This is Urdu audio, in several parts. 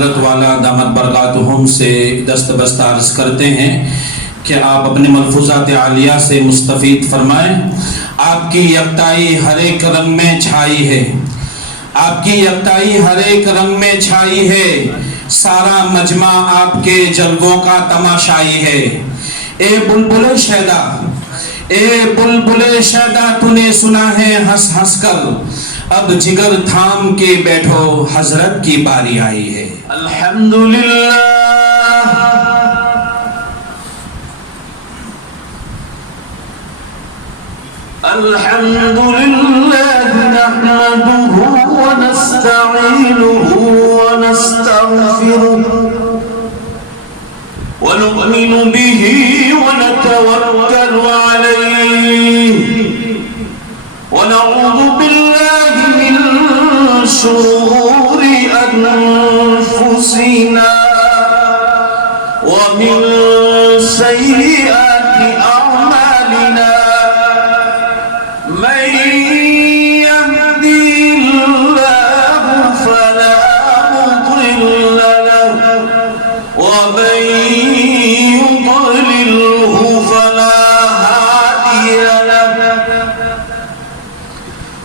حضرت والا دامت برکاتہم سے دست بستہ عرض کرتے ہیں کہ آپ اپنے ملفوظات عالیہ سے مستفید فرمائیں۔ آپ کی یکتائی ہر ایک رنگ میں چھائی ہے، آپ کی یکتائی ہر ایک رنگ میں چھائی ہے، سارا مجمع آپ کے جلووں کا تماشائی ہے۔ اے بلبل شیدا، اے بلبل شیدا، تو نے سنا ہے ہنس ہنس کر، اب جگر تھام کے بیٹھو حضرت کی باری آئی ہے۔ الحمدللہ الحمدللہ نحمده ونستعینه ونستغفره ونؤمن به ونتوکل علیہ ونعوذ باللہ من شرور انفسنا ومن سیئات اعمالنا من يهدي الله فلا مضل له ومن يضلله فلا هادي له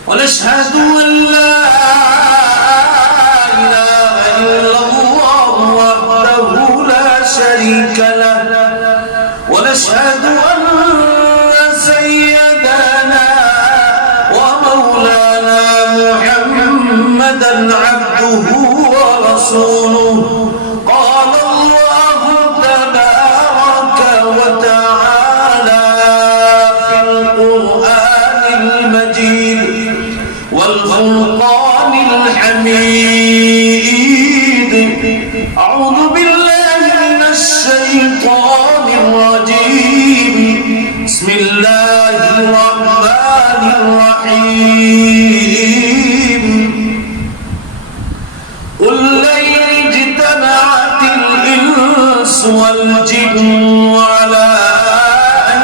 ونشهد أن لا إله إلا الله وحده لا شريك له ونشهد أن سيدنا ومولانا محمدا عبده ورسوله قال الله تبارك وتعالى في القرآن المجيد والفرقان الحميد أعوذ بالله من الشيطان الرجيم بسم الله الرحمن الرحيم قل لئن اجتمعت الإنس والجن على أن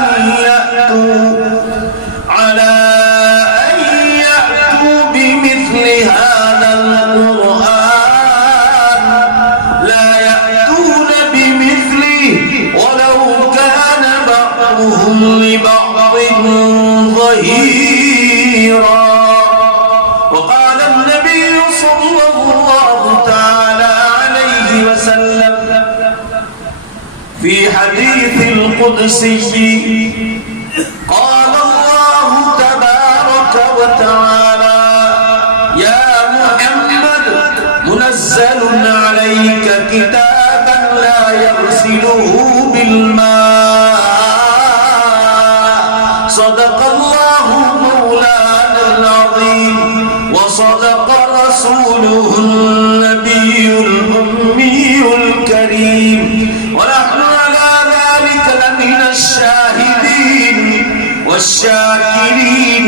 يأتوا بمثل هذا القرآن لا يأتون بمثله ولو كان بعضهم لبعض ظهيرا وقال النبي صلى الله تعالى عليه وسلم في حديث القدسي قال الله تبارك وتعالى يا محمد منزل عليك كتابا لا يغسله بالماء صدق الله مولانا العظيم وصدق رسوله النبي الأمي الكريم ونحن على ذلك لمن الشاهدين والشاكرين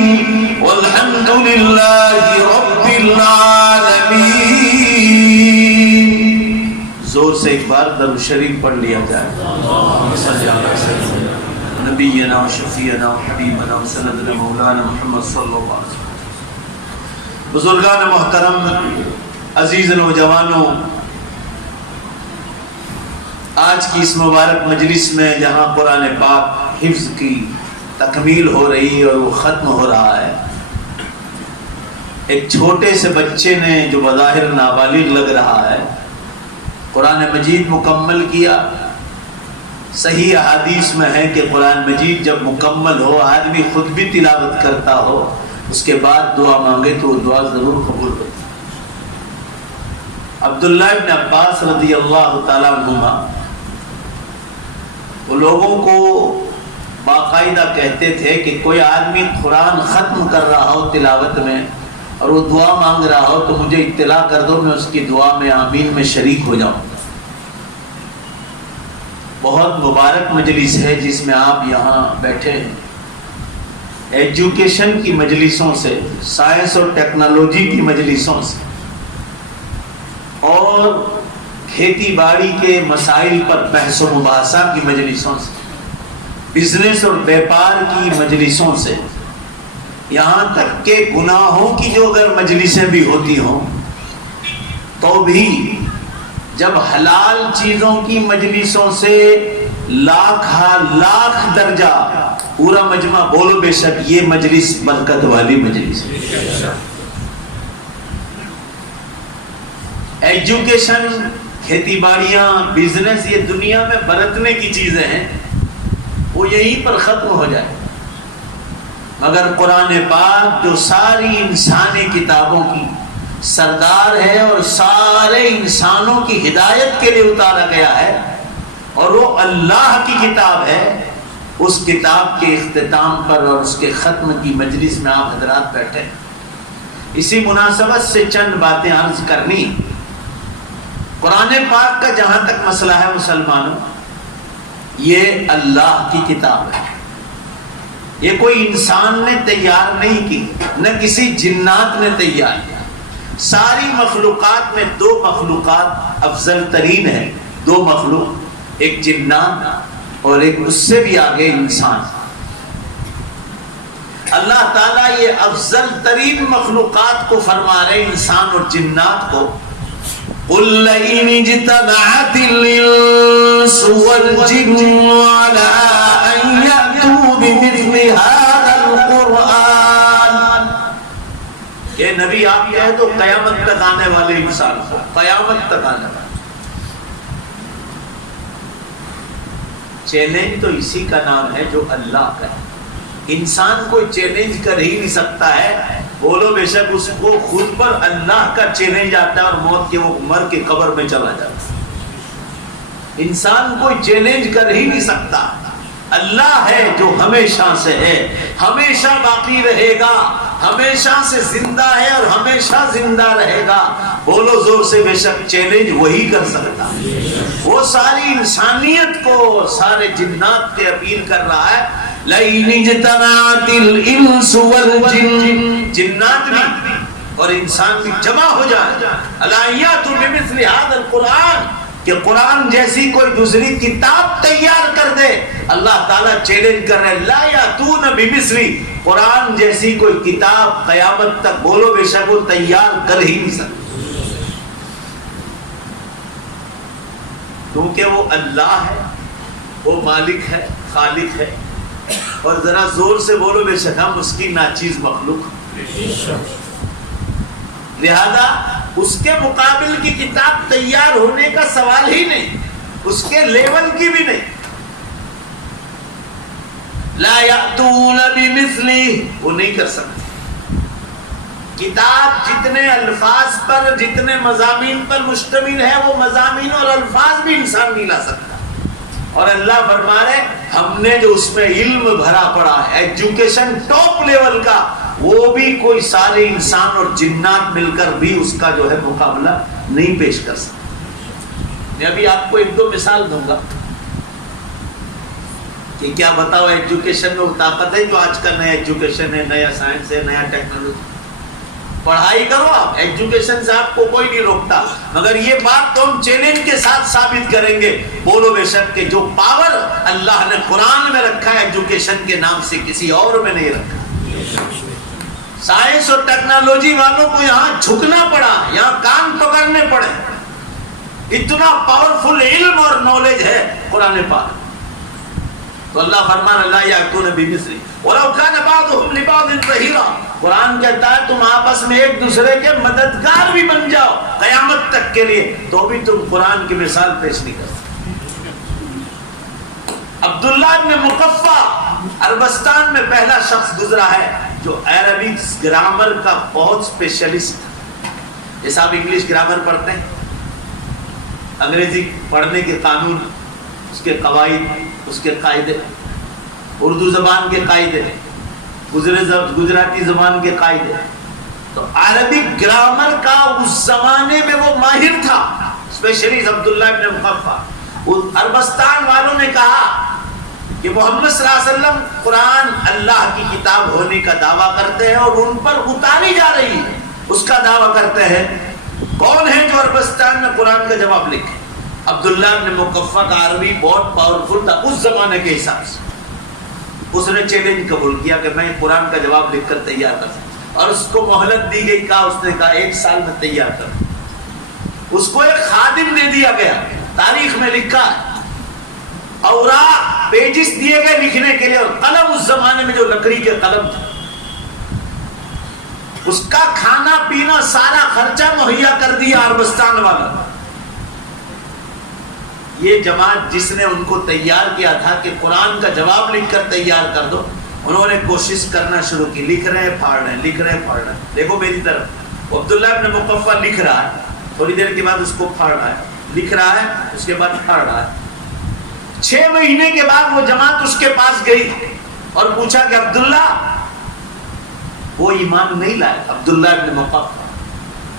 والحمد لله رب العالمين۔ زور سے ایک بار درود شریف پڑھ لیا جائے۔ صلی اللہ علیہ وسلم نبینا و شفیعنا و حبیبنا و سندنا مولانا محمد صلی اللہ علیہ وسلم۔ بزرگان محترم، عزیز نوجوانوں، آج کی اس مبارک مجلس میں جہاں قرآن پاک حفظ کی تکمیل ہو رہی ہے اور وہ ختم ہو رہا ہے، ایک چھوٹے سے بچے نے جو بظاہر نابالغ لگ رہا ہے قرآن مجید مکمل کیا۔ صحیح احادیث میں ہے کہ قرآن مجید جب مکمل ہو، آدمی خود بھی تلاوت کرتا ہو، اس کے بعد دعا مانگے تو وہ دعا ضرور قبول ہوتی۔ عبداللہ ابن عباس رضی اللہ تعالیٰ عنہما وہ لوگوں کو باقاعدہ کہتے تھے کہ کوئی آدمی قرآن ختم کر رہا ہو تلاوت میں اور وہ دعا مانگ رہا ہو تو مجھے اطلاع کر دو، میں اس کی دعا میں آمین میں شریک ہو جاؤں۔ بہت مبارک مجلس ہے جس میں آپ یہاں بیٹھے ہیں۔ ایجوکیشن کی مجلسوں سے، سائنس اور ٹیکنالوجی کی مجلسوں سے اور کھیتی باڑی کے مسائل پر بحث و مباحثہ کی مجلسوں سے، بزنس اور بیپار کی مجلسوں سے، یہاں تک کہ گناہوں کی جو اگر مجلسیں بھی ہوتی ہوں تو بھی جب حلال چیزوں کی مجلسوں سے لاکھ درجہ پورا مجمع بولو بے شک یہ مجلس برکت والی مجلس ہے. ایجوکیشن، کھیتی باڑیاں، بزنس، یہ دنیا میں برتنے کی چیزیں ہیں، وہ یہیں پر ختم ہو جائے. مگر قرآن پاک جو ساری انسانی کتابوں کی سردار ہے اور سارے انسانوں کی ہدایت کے لیے اتارا گیا ہے اور وہ اللہ کی کتاب ہے، اس کتاب کے اختتام پر اور اس کے ختم کی مجلس میں آپ حضرات بیٹھے. اسی مناسبت سے چند باتیں عرض کرنی. قرآن پاک کا جہاں تک مسئلہ ہے مسلمانوں، یہ اللہ کی کتاب ہے. یہ کوئی انسان نے تیار نہیں کی، نہ کسی جنات نے تیار کیا. ساری مخلوقات میں دو مخلوقات افضل ترین ہیں، دو مخلوق، ایک جنات اور ایک اس سے بھی آگے انسان. اللہ تعالیٰ یہ افضل ترین مخلوقات کو فرما رہے انسان اور جنات کو، قُلْ لَئِنِ اجْتَمَعَتِ الْإِنسُ وَالْجِنُّ عَلَىٰ أَن يَأْتُوا بِمِثْلِ هَٰذَا الْقُرْآنِ. کہ نبی آپ کہہ دو قیامت تک آنے والے انسان کو، قیامت تک آنے والے. چیلنج تو اسی کا نام ہے جو اللہ کا ہے. انسان کوئی چیلنج کر ہی نہیں سکتا ہے، بولو بے شک اس کو خود پر اللہ کا چیلنج آتا ہے اور موت کے وہ مر کے قبر میں چلا جاتا ہے. انسان کوئی چیلنج کر ہی نہیں سکتا. اللہ ہے جو ہمیشہ سے ہے، ہمیشہ باقی رہے گا، ہمیشہ سے زندہ ہے اور ہمیشہ زندہ رہے گا. بولو زور سے بے شک چیلنج وہی کر سکتا. وہ ساری انسانیت کو، سارے جنات کے اپیل کر رہا ہے. لَئِنِ اجْتَمَعَتِ الْإِنسُ وَالْجِنُّ، جنات بھی اور انسان بھی جمع ہو جائے، أَلَا يَأْتُوا بِمِثْلِ هَذَا الْقُرْآنِ، کہ قرآن جیسی کوئی دوسری کتاب تیار کر دے. اللہ تعالیٰ چیلنج کر رہے، لا یاتون بمثلی، قرآن جیسی کوئی کتاب قیامت تک بولو بے شک وہ تیار کر ہی نہیں سکتے. کیونکہ وہ اللہ ہے، وہ مالک ہے، خالق ہے. اور ذرا زور سے بولو بے شک ہم اس کی ناچیز مخلوق. لہذا اس کے مقابل کی کتاب تیار ہونے کا سوال ہی نہیں، اس کے لیول کی بھی نہیں. لا یأتون بمثلی، وہ نہیں کر سکتے. کتاب جتنے الفاظ پر، جتنے مضامین پر مشتمل ہے، وہ مضامین اور الفاظ بھی انسان نہیں لا سکتا. اور اللہ فرما رہے ہم نے جو اس میں علم بھرا پڑا ہے، ایجوکیشن ٹاپ لیول کا، وہ بھی کوئی سارے انسان اور جنات مل کر بھی اس کا جو ہے مقابلہ نہیں پیش کر سکتے. میں ابھی آپ کو ایک دو مثال دوں گا کہ کیا بتاؤ ایجوکیشن میں وہ طاقت ہے جو آج کا نیا ایجوکیشن ہے، نیا سائنس ہے، نیا ٹیکنالوجی. پڑھائی کرو آپ، ایجوکیشن سے آپ کو کوئی نہیں روکتا. مگر یہ بات تو ہم چیلنج کے ساتھ ثابت کریں گے، بولو بے شک کہ جو پاور اللہ نے قرآن میں رکھا ہے ایجوکیشن کے نام سے کسی اور میں نہیں رکھا. سائنس اور ٹیکنالوجی والوں کو یہاں جھکنا پڑا، یہاں کان پکڑنے پڑے. اتنا پاورفل علم اور نالج ہے قرآن پاک. تو اللہ فرمان اللہ یأتون بمثلی ولو کان بعضهم لبعض ظہیرا. قرآن کہتا ہے تم آپس میں ایک دوسرے کے مددگار بھی بن جاؤ قیامت تک کے لیے، تو بھی تم قرآن کی مثال پیش نہیں کر سکتے. عبداللہ بن مقفع عربستان میں پہلا شخص گزرا ہے جو عربی گرامر کا بہت اسپیشلسٹ. جیسا آپ انگلش گرامر پڑھتے ہیں، انگریزی پڑھنے کے قانون، اس کے قواعد، اس کے قاعدے، اردو زبان کے قاعدے، گجراتی زبان کے قاعدے، تو عربی گرامر کا اس زمانے میں وہ ماہر تھا. اسپیشلی عبداللہ بن مقفع. عربستان والوں نے کہا کہ محمد صلی اللہ علیہ وسلم قرآن اللہ کی کتاب ہونے کا دعویٰ کرتے ہیں اور ان پر اتاری جا رہی ہے، اس کا دعویٰ کرتے ہیں. کون ہے جو عربستان میں قرآن کا جواب لکھے؟ عبداللہ بن مقفع کا عربی بہت پاورفل تھا اس زمانے کے حساب سے. اس نے چیلنج قبول کیا کہ میں قرآن کا جواب لکھ کر تیار کر سکتا، اور اس کو مہلت دی گئی. کہا اس نے کہا 1 سال میں تیار کر. اس کو ایک خادم دے دیا گیا. تاریخ میں لکھا ہے اوراق پیجز دیے گئے لکھنے کے لیے, اور قلم اس زمانے میں جو لکڑی کے قلم تھے, اس کا کھانا پینا سارا خرچہ مہیا کر دیا عربستان والا. یہ جماعت جس نے ان کو تیار کیا تھا کہ قرآن کا جواب لکھ کر تیار کر دو, انہوں نے کوشش کرنا شروع کی, لکھ رہے ہیں پھاڑ رہے ہیں, لکھ رہے ہیں پھاڑ رہے ہیں. دیکھو میری طرف عبداللہ ابن مقفع لکھ رہا ہے, تھوڑی دیر کے بعد اس کو پھاڑ رہا ہے, لکھ رہا ہے, اس کے بعد پھاڑ رہا ہے. 6 مہینے کے بعد وہ جماعت اس کے پاس گئی اور پوچھا کہ عبداللہ, وہ ایمان نہیں لائے. عبداللہ ابن مقفع,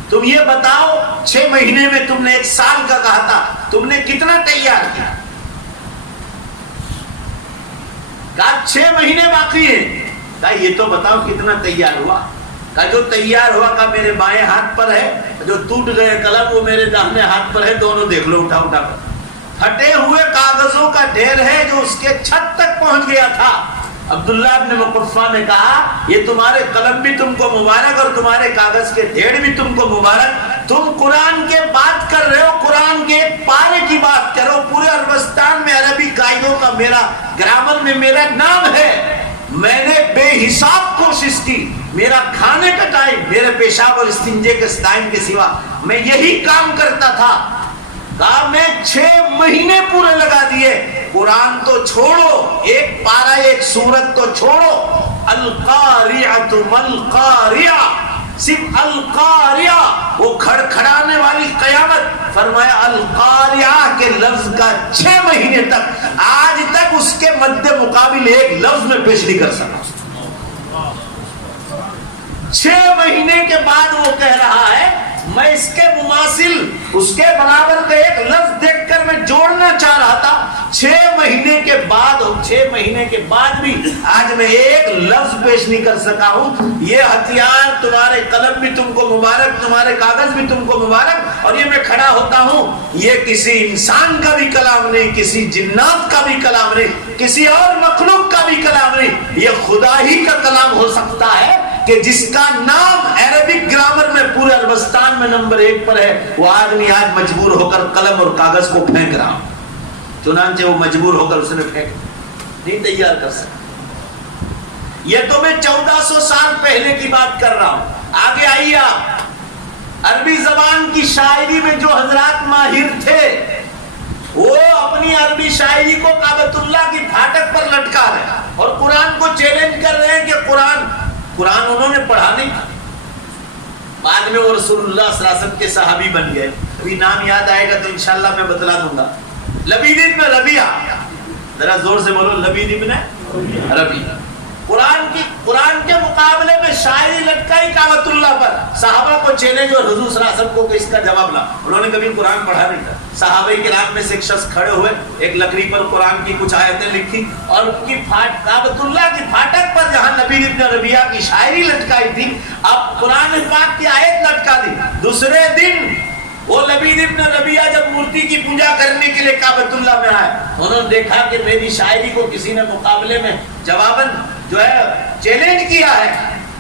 تم یہ بتاؤ 6 مہینے میں تم نے 1 سال کا کہا تھا, تم نے کتنا تیار کیا؟ کہا 6 مہینے باقی ہیں. کہا یہ تو بتاؤ کتنا تیار ہوا؟ کہا جو تیار ہوا کا میرے بائیں ہاتھ پر ہے, جو ٹوٹ گئے قلم وہ میرے داہنے ہاتھ پر ہے, دونوں دیکھ لو اٹھا اٹھا کر. پھٹے ہوئے کاغذوں کا ڈھیر ہے جو اس کے چھت تک پہنچ گیا تھا. عبداللہ ابن مقفع نے کہا یہ تمہارے قلم بھی تم کو مبارک اور تمہارے کاغذ کے ڈھیر بھی تم کو مبارک. تم قرآن کے بات کر رہے ہو, قرآن کے ایک پارے کی بات کرو. پورے عربستان میں عربی قاعدوں کا میرا گرامر میں میرا نام ہے. میں نے بے حساب کوشش کی, میرا کھانے کا ٹائم, میرے پیشاب اور استنجے کے ٹائم کے سوا میں یہی کام کرتا تھا. کہا میں 6 مہینے پورے لگا دیے. قرآن تو چھوڑو, ایک پارا ایک سورت تو چھوڑو, القاریعۃ ملقاریہ, صرف القاریہ, وہ کھڑکھڑانے والی قیامت. فرمایا القاریہ کے لفظ کا 6 مہینے تک, آج تک اس کے مد مقابل ایک لفظ میں پیش نہیں کر سکا. 6 مہینے کے بعد وہ کہہ رہا ہے میں اس کے مماثل, اس کے برابر کا ایک لفظ دیکھ کر میں جوڑنا چاہ رہا تھا. 6 مہینے کے بعد, 6 مہینے کے بعد بھی آج میں ایک لفظ پیش نہیں کر سکا ہوں. یہ ہتھیار, تمہارے قلم بھی تم کو مبارک, تمہارے کاغذ بھی تم کو مبارک, اور یہ میں کھڑا ہوتا ہوں, یہ کسی انسان کا بھی کلام نہیں, کسی جنات کا بھی کلام نہیں, کسی اور مخلوق کا بھی کلام نہیں, یہ خدا ہی کا کلام ہو سکتا ہے کہ جس کا نام عربک گرامر میں پورے عربستان میں نمبر 1 پر ہے. وہ آدمی آج مجبور ہو کر قلم اور کاغذ کو پھینک رہا, چنانچہ وہ مجبور ہو کر اس نے پھینک, نہیں تیار کر سکتا. یہ تو میں 1400 سال پہلے کی بات کر رہا ہوں. آگے آئیے آپ, عربی زبان کی شاعری میں جو حضرات ماہر تھے وہ اپنی عربی شاعری کو کعبۃ اللہ کی پھاٹک پر لٹکا رہے ہیں اور قرآن کو چیلنج کر رہے ہیں کہ قرآن انہوں نے پڑھا نہیں تھا. بعد میں وہ رسول اللہ صلی اللہ علیہ وسلم کے صحابی بن گئے. ابھی نام یاد آئے گا تو انشاءاللہ میں بتلا دوں گا. لبید ابن ربیعہ, ذرا زور سے بولو, لبید ابن ربیعہ. قرآن کے مقابلے میں شاعری لٹکائی کعبۃ اللہ پر. صحابہ کو چیلنج اور حضور صلی اللہ علیہ وسلم کو اس کا جواب لا. انہوں نے کبھی قرآن پڑھا نہیں تھا. صحابہ کرام میں سے ایک شخص کھڑے ہوئے, ایک لکڑی پر قرآن کی کچھ آیتیں لکھی اور ان کی کعبۃ اللہ کی پھاٹک پر جہاں لبید ابن ربیعہ کی شاعری لٹکائی تھی, اب قرآن پاک کی آیت لٹکا دی. دوسرے دن وہ لبید ابن ربیعہ جب مورتی کی پوجا کرنے کے لیے کعبۃ اللہ میں آئے, انہوں نے دیکھا کہ میری شاعری کو کسی نے مقابلے میں جواباً جو ہے چیلنج کیا ہے.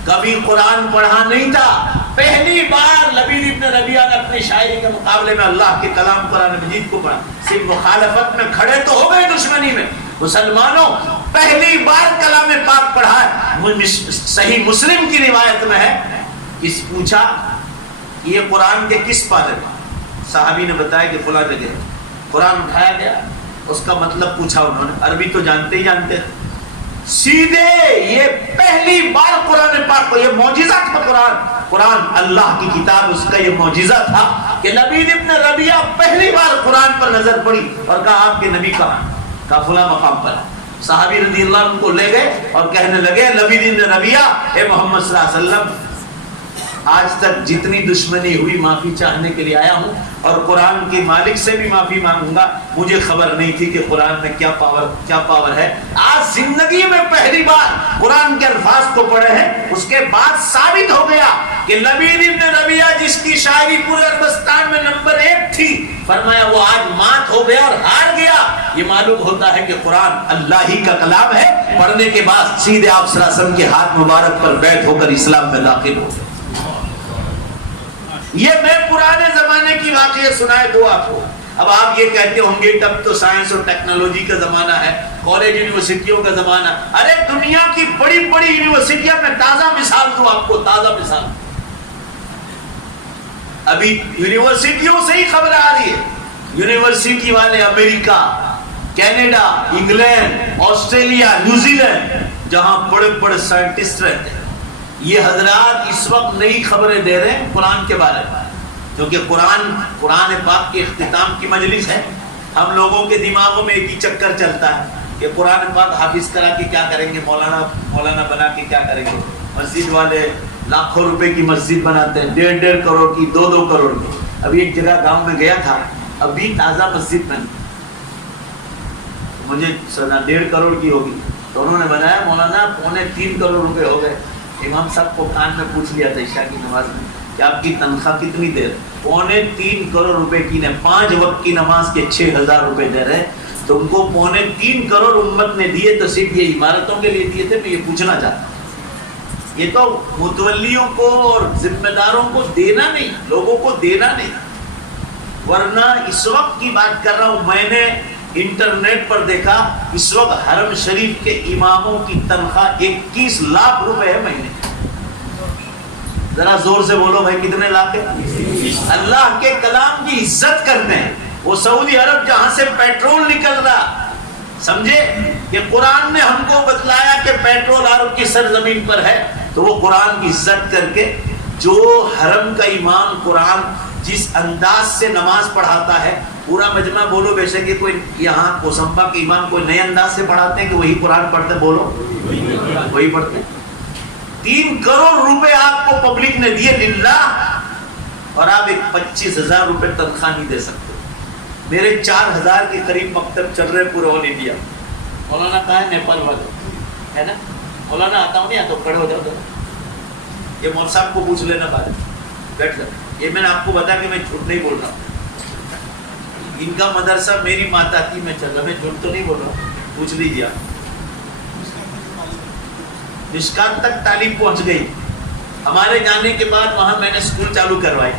کبھی قرآن پڑھا نہیں تھا, پہلی بار لبید ابن ربیعہ نے اپنی شاعری کے مقابلے میں اللہ کے کلام قرآن مجید کو پڑھا. صرف مخالفت میں کھڑے تو ہو گئے دشمنی میں. مسلمانوں, پہلی بار کلام پاک پڑھا ہے. صحیح مسلم کی روایت میں ہے, اس پوچھا یہ قرآن کے کس پارے میں؟ صحابی نے بتایا کہ فلاں جگہ. قرآن اٹھایا گیا, اس کا مطلب پوچھا انہوں نے. عربی تو جانتے ہی جانتے تھے. سیدھے یہ پہلی بار قرآن پاک کو, یہ معجزہ تھا. قرآن اللہ کی کتاب, اس کا یہ معجزہ تھا کہ لبید ابن ربیعہ پہلی بار قرآن پر نظر پڑی اور کہا آپ کے نبی کہاں؟ کہا فلاں مقام پر. صحابی رضی اللہ عنہ کو لے گئے اور کہنے لگے لبید ابن ربیعہ, اے محمد صلی اللہ علیہ وسلم, آج تک جتنی دشمنی ہوئی معافی چاہنے کے لیے آیا ہوں اور قرآن کے مالک سے بھی معافی مانگوں گا. مجھے خبر نہیں تھی کہ قرآن میں کیا پاور ہے. آج زندگی میں پہلی بار قرآن کے الفاظ کو پڑھے ہیں. اس کے بعد ثابت ہو گیا کہ لبید ابن ربیعہ جس کی شاعری پورے عربستان میں نمبر 1 تھی, فرمایا وہ آج مات ہو گیا اور ہار گیا. یہ معلوم ہوتا ہے کہ قرآن اللہ ہی کا کلام ہے. پڑھنے کے بعد سیدھے آپ صلی اللہ علیہ وسلم کے ہاتھ مبارک پر بیٹھ ہو کر اسلام میں داخل ہو گئے. یہ میں پرانے زمانے کی واقعہ سنائے دو آپ کو. اب آپ یہ کہتے ہوں گے تب تو سائنس اور ٹیکنالوجی کا زمانہ ہے, کالج یونیورسٹیوں کا زمانہ. ارے دنیا کی بڑی بڑی یونیورسٹیاں, میں تازہ مثال دوں آپ کو, تازہ مثال. ابھی یونیورسٹیوں سے ہی خبر آ رہی ہے, یونیورسٹی والے امریکہ, Canada, England, Australia, New Zealand, جہاں بڑے بڑے سائنٹسٹ رہتے ہیں, یہ حضرات اس وقت نئی خبریں دے رہے ہیں قرآن کے بارے میں, کیونکہ قرآن پاک کے اختتام کی مجلس ہے. ہم لوگوں کے دماغوں میں ایک ہی چکر چلتا ہے کہ قرآن پاک حافظ کرا کے کیا کریں گے, مولانا بنا کے کیا کریں گے. مسجد والے لاکھوں روپے کی مسجد بناتے ہیں, 1.5 کروڑ کی, 2 کروڑ کی. ابھی ایک جگہ گاؤں میں گیا تھا, ابھی تازہ مسجد بنی, مجھے 1.5 کروڑ کی ہوگی, تو انہوں نے بنایا مولانا 2.25 کروڑ روپے ہو گئے. امام صاحب کو کان میں پوچھ لیا تھا عشاء کی نماز میں کہ آپ کی تنخواہ کتنی دے رہے, 2.25 کروڑ روپے کی نے 5 وقت کی نماز کے 6,000 روپے دے رہے, تو ان کو 2.25 کروڑ امت نے دیے, تو صرف یہ عمارتوں کے لیے دیے تھے. میں یہ پوچھنا چاہتا ہوں, یہ تو متولیوں کو اور ذمہ داروں کو دینا نہیں, لوگوں کو دینا نہیں. ورنہ اس وقت کی بات کر رہا ہوں, میں نے انٹرنیٹ پر دیکھا, اس وقت حرم شریف کے اماموں کی تنخواہ 21 لاکھ روپے ہے مہینے. ذرا زور سے بولو بھائی, کتنے لاکھ ہے؟ اللہ کے کلام کی عزت کرتے ہیں. وہ سعودی عرب جہاں سے پیٹرول نکل رہا, سمجھے کہ قرآن نے ہم کو بتلایا کہ پیٹرول عرب کی سرزمین پر ہے, تو وہ قرآن کی عزت کر کے, جو حرم کا امام قرآن جس انداز سے نماز پڑھاتا ہے, پورا مجمع بولو بے شک کہ کوئی یہاں کوسمبا کے امام کوئی نئے انداز سے پڑھاتے ہیں کہ وہی قرآن پڑھتے, بولو وہی پڑھتے. 3 کروڑ روپے آپ کو پبلک نے دیے للہ, اور آپ ایک 25,000 روپے تنخواہ نہیں دے سکتے. میرے 4,000 کے قریب مکتب چل رہے پورے آل انڈیا. مولانا کہاں ہے؟ نیپال والے ہے نا. مولانا آتا ہوں نہیں آتا, کھڑے ہو جاؤ, یہ مول صاحب کو پوچھ لینا بات, بیٹھ جاؤ. یہ میں نے آپ کو بتایا کہ میں جھوٹ نہیں بول رہا ہوں. ان کا مدرسہ میری ماتا کی میں چل رہا, میں جھوٹ تو نہیں بول رہا ہوں, پوچھ لیجیے. مشکات تک تعلیم پہنچ گئی. ہمارے جانے کے بعد وہاں میں نے اسکول چالو کروائی.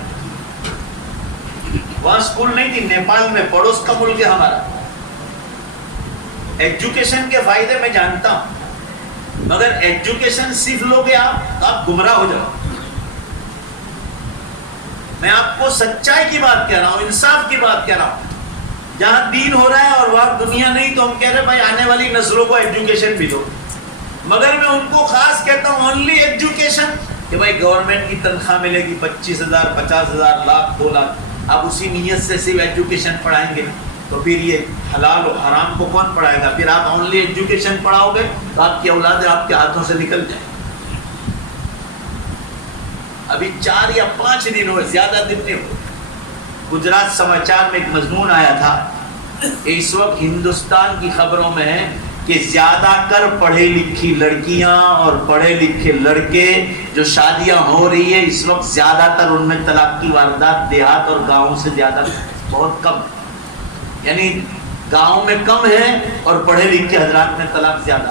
وہاں اسکول نہیں تھی, نیپال میں, پڑوس کا ملک ہے ہمارا. ایجوکیشن کے فائدے میں جانتا ہوں, مگر ایجوکیشن صرف لوگے آپ تو آپ گمراہ ہو جاؤ. میں آپ کو سچائی کی بات کہہ رہا ہوں, انصاف کی بات کہہ رہا ہوں. جہاں دین ہو رہا ہے اور وہاں دنیا نہیں, تو ہم کہہ رہے ہیں بھائی آنے والی نسلوں کو ایجوکیشن بھی دو. مگر میں ان کو خاص کہتا ہوں اونلی ایجوکیشن, کہ بھائی گورنمنٹ کی تنخواہ ملے گی 25,000, 50,000, لاکھ, 2 لاکھ. آپ اسی نیت سے صرف ایجوکیشن پڑھائیں گے تو پھر یہ حلال و حرام کو کون پڑھائے گا؟ پھر آپ اونلی ایجوکیشن پڑھاؤ گے تو آپ کی اولادیں آپ کے ہاتھوں سے نکل جائیں. ابھی 4 یا 5 دن ہوئے, زیادہ دن نہیں ہوئے, گجرات سماچار میں ایک مضمون آیا تھا کہ اس وقت ہندوستان کی خبروں میں ہے کہ زیادہ کر پڑھے لکھی لڑکیاں اور پڑھے لکھے لڑکے جو شادیاں ہو رہی ہے اس وقت زیادہ تر ان میں طلاق کی واردات دیہات اور گاؤں سے زیادہ بہت کم, یعنی گاؤں میں کم ہے اور پڑھے لکھے حضرات میں طلاق زیادہ.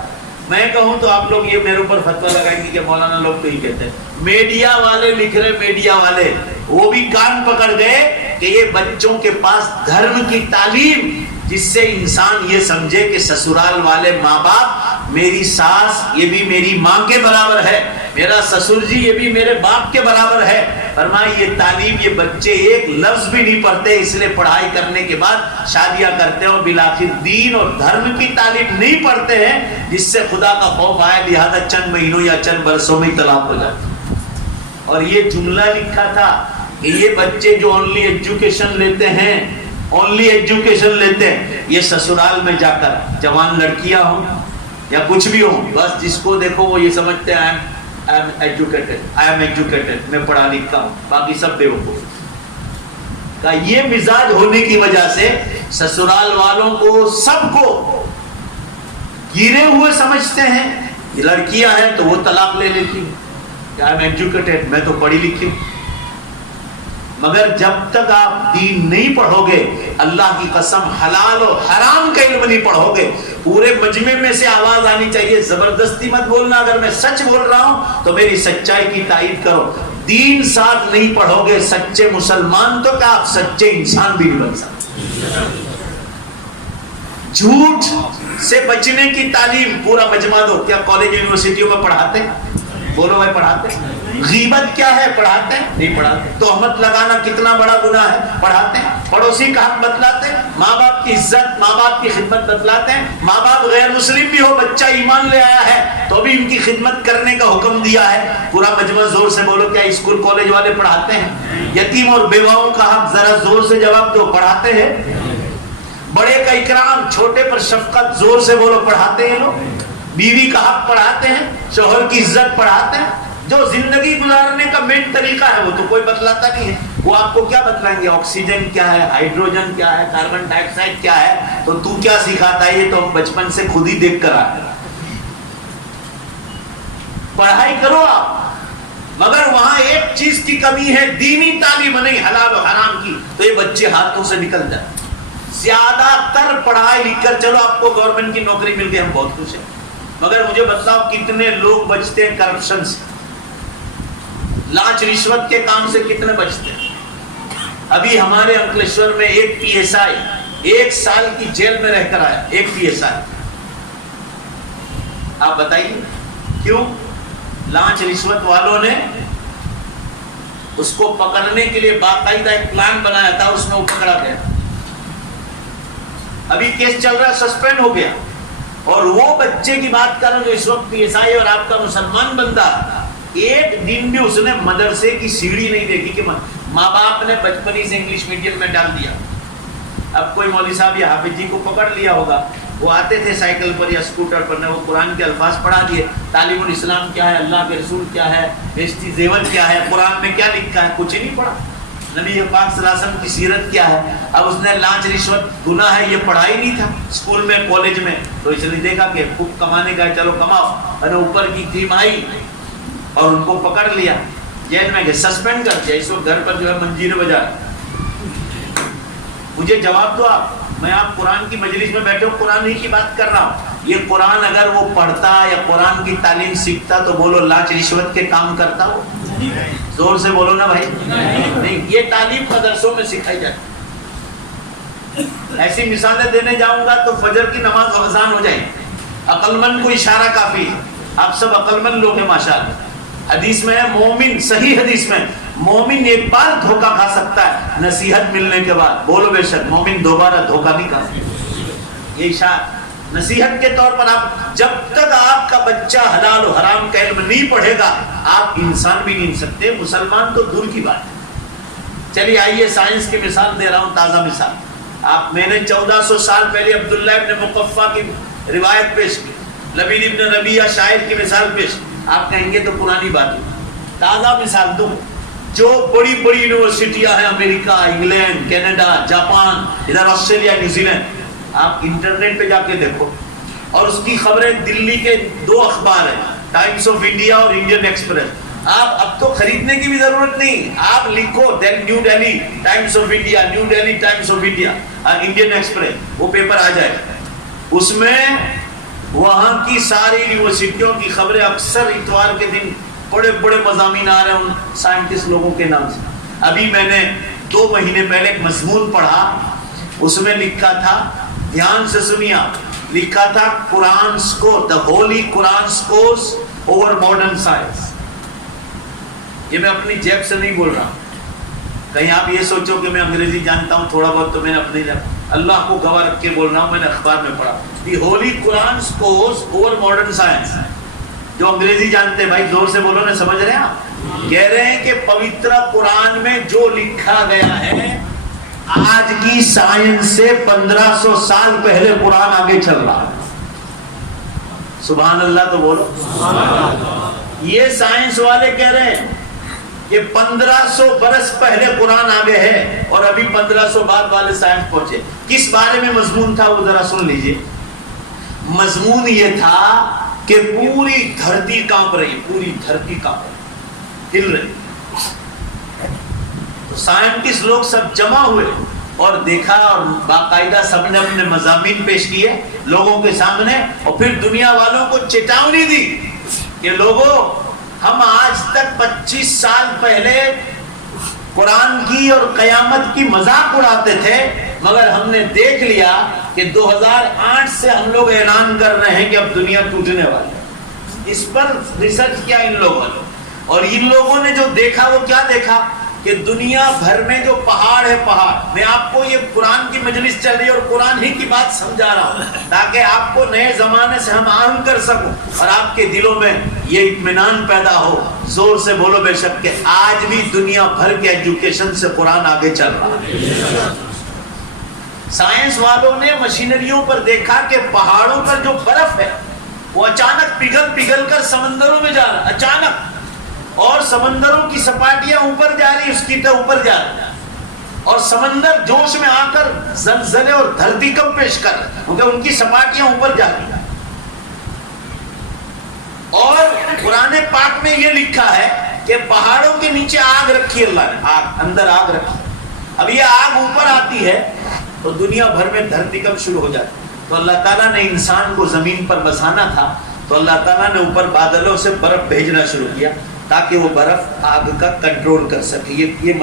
میں کہوں تو آپ لوگ یہ میرے اوپر فتویٰ لگائیں گے کہ مولانا لوگ تو ہی کہتے ہیں. میڈیا والے لکھ رہے, میڈیا والے وہ بھی کان پکڑ گئے کہ یہ بچوں کے پاس دھرم کی تعلیم جس سے انسان یہ سمجھے کہ سسرال والے ماں باپ, میری ساس یہ بھی میری ماں کے برابر ہے, میرا سسر جی یہ بھی میرے باپ کے برابر ہے. فرمایا یہ تعلیم, یہ بچے ایک لفظ بھی نہیں پڑھتے, اس لیے پڑھائی کرنے کے بعد شادیاں کرتے ہیں اور بالآخر دین اور دھرم کی تعلیم نہیں پڑھتے ہیں, جس سے خدا کا خوف آئے, لہذا چند مہینوں یا چند برسوں میں طلاق ہو جاتے. اور یہ جملہ لکھا تھا کہ یہ بچے جو اونلی ایجوکیشن لیتے ہیں, اونلی ایجوکیشن لیتے ہیں, یہ سسرال میں جا کر جوان لڑکیاں ہوں یا کچھ بھی ہوں, بس جس کو دیکھو وہ یہ سمجھتے ہیں I am educated, میں پڑھا لکھا ہوں, باقی سب بے وقوف. یہ مزاج ہونے کی وجہ سے سسرال والوں کو سب کو گرے ہوئے سمجھتے ہیں. لڑکیاں ہیں تو وہ طلاق لے لیتی ہیں, I am educated, میں تو پڑھی لکھی ہوں. مگر جب تک آپ دین نہیں پڑھو گے, اللہ کی قسم حلال و حرام کا علم نہیں پڑھو گے, پورے مجمع میں سے آواز آنی چاہیے, زبردستی مت بولنا, اگر میں سچ بول رہا ہوں تو میری سچائی کی تائید کرو. دین ساتھ نہیں پڑھو گے سچے مسلمان تو کیا آپ سچے انسان بھی نہیں بن سکتے. جھوٹ سے بچنے کی تعلیم پورا مجمع دو. کیا کالج یونیورسٹیوں میں پڑھاتے ہیں؟ بولو بھائی پڑھاتے ہیں. غیبت کیا ہے؟ پڑھاتے ہیں؟ نہیں پڑھاتے. تہمت لگانا کتنا بڑا گناہ ہے؟ پڑھاتے ہیں. پڑوسی کا حق بتلاتے ہیں. ماں باپ کی عزت، ماں باپ کی خدمت بتلاتے ہیں. ماں باپ غیر مسلم بھی ہو، بچہ ایمان لے آیا ہے تو بھی ان کی خدمت کرنے کا حکم دیا ہے. پورا مجمع زور سے بولو کیا اسکول کالج والے پڑھاتے ہیں؟ یتیم اور بیواؤں کا حق ذرا زور سے جواب دو. پڑھاتے ہیں؟ بڑے کا اکرام، چھوٹے پر شفقت، زور سے بولو پڑھاتے ہیں لوگ. بیوی کا حق پڑھاتے ہیں، شوہر کی عزت پڑھاتے ہیں. جو زندگی گزارنے کا مین طریقہ ہے وہ تو کوئی بتلاتا نہیں ہے. وہ آپ کو کیا بتلائیں گے؟ آکسیجن کیا ہے، ہائیڈروجن کیا ہے، کاربن ڈائی آکسائڈ کیا ہے. تو کیا سکھاتا ہے؟ یہ تو بچپن سے خود ہی دیکھ کر آئے. پڑھائی کرو آپ، مگر وہاں ایک چیز کی کمی ہے، دینی تعلیم نہیں، حلال و حرام کی، تو یہ بچے ہاتھوں سے نکل جائے. زیادہ تر پڑھائی لکھ کر چلو آپ کو گورنمنٹ کی نوکری مل گئی، ہم بہت خوش ہیں، مگر مجھے بتاؤ کتنے لوگ بچتے ہیں کرپشن سے، لانچ رشوت کے کام سے کتنے بچتے ہیں. ابھی ہمارے انکلیشور میں ایک پی ایس آئی 1 سال کی جیل میں رہ کر آیا. ایک پی ایس آئی. آپ بتائیے کیوں؟ لانچ رشوت والوں نے اس کو پکڑنے کے لیے باقاعدہ ایک پلان بنایا تھا، اس میں وہ پکڑا گیا. ابھی کیس چل رہا ہے، سسپینڈ ہو گیا. اور وہ بچے کی بات کریں جو اس وقت پی ایس آئی اور آپ کا مسلمان بندہ، ایک دن بھی اس نے مدرسے کی سیڑھی نہیں دیکھی کہ ماں باپ نے بچپن ہی سے انگلش میڈیم میں ڈال دیا. اب کوئی مولوی صاحب یا حافظ جی کو پکڑ لیا ہوگا، وہ آتے تھے سائیکل پر یا اسکوٹر پر، نے وہ قرآن کے الفاظ پڑھا دیے. تعلیم الاسلام کیا ہے، اللہ کے رسول کیا ہے، بیشتی زیور کیا ہے، قرآن میں کیا لکھا ہے، کچھ نہیں پڑھا. نبی پاک صلی اللہ علیہ وسلم کی سیرت کیا ہے. اب اس نے لانچ رشوت گناہ ہے یہ پڑھا ہی نہیں تھا اسکول میں کالج میں، تو اس نے دیکھا کہ خوب کمانے کا ہے، چلو کماؤ. اور اوپر کی ٹیم آئی اور ان کو پکڑ لیا، جیل میں گئے، سسپینڈ کر دیا. اس وقت گھر پر جو ہے منجیر بجا. مجھے جواب دو آپ. میں آپ قرآن کی مجلس میں بیٹھے ہو، قرآن ہی کی بات کر رہا ہوں. یہ قرآن اگر وہ پڑھتا یا قرآن کی تعلیم سیکھتا تو بولو لانچ رشوت کے کام کرتا ہو؟ زور سے بولو نا بھائی. نہیں، یہ تعلیم مدرسوں میں سکھائی جاتی. ایسی مثالیں دینے جاؤں گا تو فجر کی نماز اذان ہو جائے. عقل مند کو اشارہ کافی ہے. آپ سب عقل مند لوگ ہیں ماشاءاللہ. حدیث میں ہے مومن، صحیح حدیث میں مومن ایک بار دھوکہ کھا سکتا ہے نصیحت ملنے کے بعد. بولو بے شک مومن دوبارہ دھوکہ نہیں کھا سکتا. یہ اشارہ نصیحت کے طور پر. آپ جب تک آپ کا بچہ حلال و حرام کا علم نہیں پڑھے گا آپ انسان بھی نہیں سکتے، مسلمان تو دور کی بات ہے. چلیے آئیے سائنس کی مثال دے رہا ہوں، تازہ مثال. آپ میں نے 1400 سال پہلے عبداللہ ابن مقفع کی روایت پیش کی، لبید ابن ربیہ شاعر کی مثال پیش کی. آپ کہیں گے تو پرانی بات ہے. تازہ مثال دوں. جو بڑی بڑی یونیورسٹیاں ہیں، امریکہ، انگلینڈ، کینیڈا، جاپان، ادھر آسٹریلیا، نیوزی لینڈ، آپ انٹرنیٹ پہ جا کے دیکھو. اور اس کی خبریں دلی کے 2 اخبار ہیں، ٹائمز آف انڈیا اور انڈین ایکسپریس. آپ اب تو خریدنے کی بھی ضرورت نہیں، آپ لکھو new Delhi Times of India, new Delhi Times of India, Indian express, وہ پیپر آ جائے. اس میں وہاں کی ساری یونیورسٹیوں کی خبریں اکثر اتوار کے دن بڑے بڑے مضامین آ رہے ہیں ان سائنٹسٹ لوگوں کے نام سے. ابھی میں نے 2 مہینے پہلے ایک مضمون پڑھا، اس میں لکھا تھا، دھیان سے سنیا، لکھا تھا قرآن سکور، دا ہولی قرآن سکورز اوور ماڈرن سائنس. یہ میں اپنی جیب سے نہیں بول رہا، کہیں آپ یہ سوچو کہ میں انگریزی جانتا ہوں تھوڑا بہت، تو میں نے اپنی اللہ کو گواہ رکھ کے بول رہا ہوں، میں نے اخبار میں پڑھا. دی ہولی قرآن سکورز اوور ماڈرن سائنس. جو انگریزی جانتے ہیں بھائی زور سے بولو نا، سمجھ رہے ہیں آپ؟ کہہ رہے ہیں کہ پوتر قرآن میں جو لکھا گیا ہے آج کی سائنس سے 1500 سال پہلے قرآن آگے چل رہا ہے. سبحان اللہ تو بولو. یہ سائنس والے کہہ رہے ہیں کہ 1500 برس پہلے قرآن آگے ہے اور ابھی 1500 بعد والے سائنس پہنچے. کس بارے میں مضمون تھا وہ ذرا سن لیجئے. مضمون یہ تھا کہ پوری دھرتی کانپ رہی، پوری دھرتی کانپ رہی، ہل رہی. تو سائنٹسٹ لوگ سب جمع ہوئے اور دیکھا، اور باقاعدہ سب نے اپنے مضامین پیش کیے لوگوں کے سامنے، اور پھر دنیا والوں کو چیتاونی دی کہ لوگوں ہم آج تک 25 سال پہلے قرآن کی اور قیامت کی مذاق اڑاتے تھے، مگر ہم نے دیکھ لیا کہ 2008 سے ہم لوگ اعلان کر رہے ہیں کہ اب دنیا ٹوٹنے والی ہے۔ اس پر ریسرچ کیا ان لوگوں نے، اور ان لوگوں نے جو دیکھا وہ کیا دیکھا کہ دنیا بھر میں جو پہاڑ ہے، پہاڑ، میں آپ کو یہ قرآن کی مجلس چل رہی ہے اور قرآن ہی کی بات سمجھا رہا ہوں تاکہ آپ کو نئے زمانے سے ہم آہنگ کر سکوں اور آپ کے دلوں میں یہ اطمینان پیدا ہو۔ زور سے بولو بے شک کہ آج بھی دنیا بھر کے ایجوکیشن سے قرآن آگے چل رہا ہے۔ سائنس والوں نے مشینریوں پر دیکھا کہ پہاڑوں پر جو برف ہے وہ اچانک پگھل کر سمندروں میں جا رہا ہے، اچانک، اور سمندروں کی سپاٹیاں اوپر جا رہی، اس کی طرح اوپر جا رہی، اور سمندر جوش میں آ کر زلزلے اور دھرتی کم پیش کر رہے کیونکہ ان کی سپاٹیاں اوپر جا رہی ہیں۔ اور قرآن پاک میں یہ لکھا ہے کہ پہاڑوں کے نیچے آگ رکھی اللہ نے، آگ، اندر آگ رکھی۔ اب یہ آگ اوپر آتی ہے تو دنیا بھر میں دھرتی کم شروع ہو جاتی ہے۔ تو اللہ تعالیٰ نے انسان کو زمین پر بسانا تھا تو اللہ تعالیٰ نے اوپر بادلوں سے برف بھیجنا شروع کیا تاکہ وہ برف آگ کا کنٹرول کر سکے۔ یہ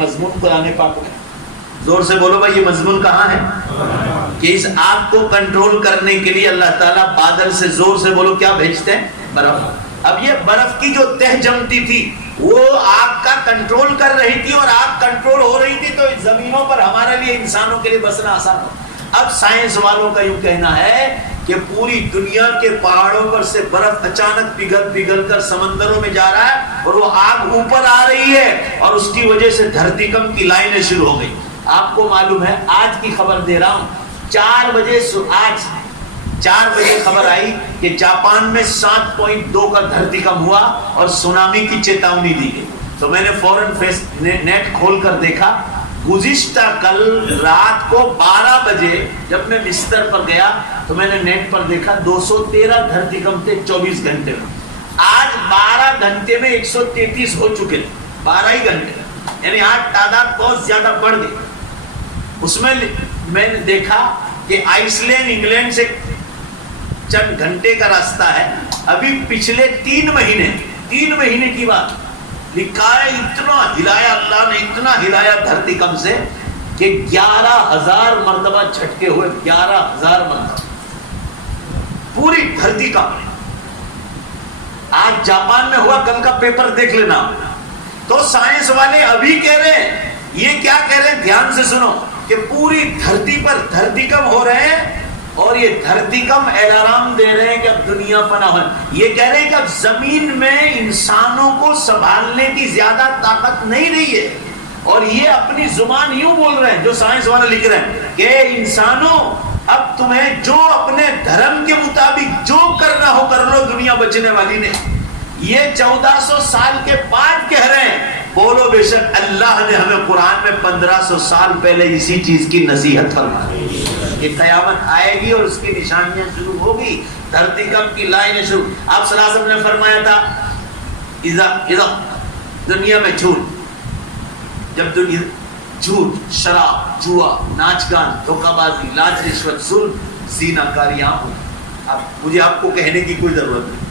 مضمون قرآن پاک میں، زور سے بولو بھائی، یہ مضمون کہاں ہے؟ کہ اس آگ کو کنٹرول کرنے کے لیے اللہ تعالیٰ بادل سے، زور سے بولو، کیا بھیجتے ہیں؟ برف۔ اب یہ برف کی جو تہ جمتی تھی وہ آگ کا کنٹرول کر رہی تھی، اور آگ کنٹرول ہو رہی تھی تو زمینوں پر ہمارے لیے، انسانوں کے لیے بسنا آسان ہو۔ اب سائنس والوں کا یوں کہنا ہے کہ پوری دنیا کے پہاڑوں پر سے برف اچانک پگھل کر سمندروں میں جا رہا ہے اور وہ آگ اوپر آ رہی ہے، اور اس کی وجہ سے دھرتی کم کی لائنیں شروع ہو گئی۔ آپ کو معلوم ہے، آج کی خبر دے رہا ہوں، 4 بجے خبر آئی کہ جاپان میں 7.2 کا دھرتی کم ہوا اور سونامی کی چیتاونی دی گئی۔ تو میں نے فوراً نیٹ کھول کر دیکھا، گزشتہ کل رات کو 12 بجے جب میں بستر پر گیا تو میں نے نیٹ پر دیکھا 213 دھرتی کم تھے 24 گھنٹے میں۔ آج 12 گھنٹے میں 133 ہو چکے تھے، 12 ہی گھنٹے، یعنی آج تعداد بہت زیادہ بڑھ گئی۔ اس میں میں نے دیکھا کہ آئس لینڈ انگلینڈ سے چند گھنٹے کا راستہ ہے، ابھی پچھلے 3 مہینے کی بات لکھا ہے، اتنا ہلایا اللہ نے، اتنا ہلایا دھرتی کم سے کہ 11,000 مرتبہ جھٹکے ہوئے، 11,000 مرتبہ پوری دھرتی کم۔ آج جاپان میں ہوا، کل کا پیپر دیکھ لینا۔ تو سائنس والے ابھی کہہ رہے ہیں، یہ کیا کہہ رہے ہیں، دھیان سے سنو، کہ پوری دھرتی پر دھرتی کم ہو رہے ہیں، اور یہ دھرتی کم الارم دے رہے ہیں کہ اب دنیا فنا ہو۔ یہ کہہ رہے ہیں کہ اب زمین میں انسانوں کو سنبھالنے کی زیادہ طاقت نہیں رہی ہے، اور یہ اپنی زبان یوں بول رہے ہیں، جو سائنس والے لکھ رہے ہیں کہ انسانوں، اب تمہیں جو اپنے دھرم کے مطابق جو کرنا ہو کر لو، دنیا بچنے والی نہیں۔ یہ 1400 سال کے بعد کہہ رہے ہیں۔ بولو بے شک اللہ نے ہمیں قرآن میں 1500 سال پہلے اسی چیز کی نصیحت فرمائی کہ قیامت آئے گی اور اس کی نشانیاں شروع ہوگی، دھرتی کم کی لائنیں شروع۔ آپ صلی اللہ علیہ وسلم نے فرمایا تھا، اذا دنیا میں جب دنیا جھوٹ، شراب، جوا، ناچ گان، دھوکہ بازی، لاج، رشوت، ظلم، زنا کاریاں ہوں، اب مجھے آپ کو کہنے کی کوئی ضرورت نہیں،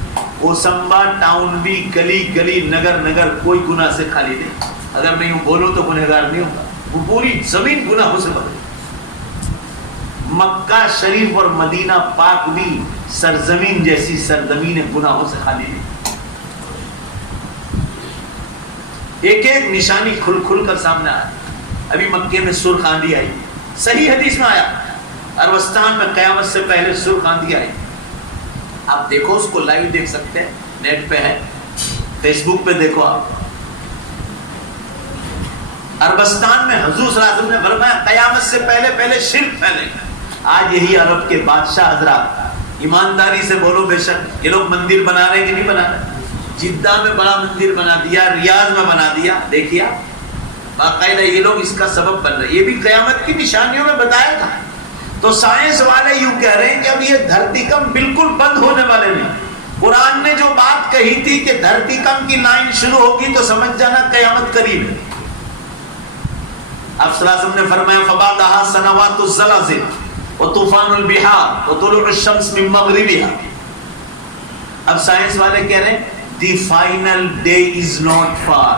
اوسمبا ٹاؤن بھی گلی نگر کوئی گناہ سے خالی نہیں۔ اگر میں یوں بولوں تو گنہگار نہیں ہوگا، وہ پوری زمین گناہوں سے بھری۔ مکہ شریف اور مدینہ پاک بھی سرزمین جیسی سرزمین گناہوں سے خالی نہیں۔ ایک ایک نشانی کھل کر سامنے آیا۔ ابھی مکے میں سرخ آندھی آئی، صحیح حدیث میں آیا، عربستان میں قیامت سے پہلے سرخ آندھی آئی۔ آپ دیکھو، اس کو لائیو دیکھ سکتے ہیں، نیٹ پہ ہے، فیس بک پہ دیکھو آپ۔ عربستان میں حضور صلی اللہ علیہ وسلم نے فرمایا قیامت سے پہلے شرک پھیلے گا۔ آج یہی عرب کے بادشاہ حضرات، ایمانداری سے بولو بے شک، یہ لوگ مندر بنا رہے کہ نہیں بنا رہے؟ جدہ میں بڑا مندر بنا دیا، ریاض میں بنا دیا، دیکھیا باقاعدہ یہ لوگ اس کا سبب بن رہے، یہ بھی قیامت کی نشانیوں میں بتایا تھا۔ تو سائنس والے یوں کہہ رہے ہیں کہ اب یہ دھرتی کم بالکل بند ہونے والے نہیں۔ قرآن نے جو بات کہی تھی کہ دھرتی کم کی لائن شروع ہوگی تو سمجھ جانا قیامت قریب ہے۔ اب صلی اللہ علیہ وسلم نے فرمایا فبعدها سنوات الزلازل وطوفان البحار وطلوع الشمس من مغربها۔ اب سائنس والے کہہ رہے ہیں the final day is not far.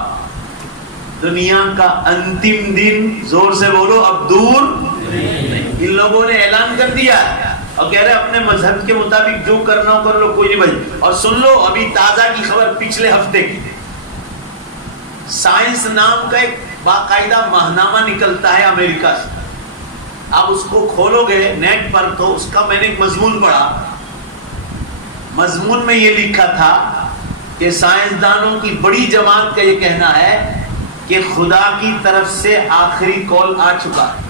دنیا کا انتم دن زور سے بولو اب دور نہیں. ان لوگوں نے اعلان کر دیا اور کہہ رہے اپنے مذہب کے مطابق جو کرنا ہو کر لو, کوئی نہیں بھائی. اور سن لو ابھی تازہ کی خبر پچھلے ہفتے کی, سائنس نام کا ایک باقاعدہ ماہنامہ نکلتا ہے امریکہ سے. آپ اس کو کھولو گے نیٹ پر تو اس کا میں نے ایک مضمون پڑھا. مضمون میں یہ لکھا تھا کہ سائنسدانوں کی بڑی جماعت کا یہ کہنا ہے کہ خدا کی طرف سے آخری کال آ چکا ہے.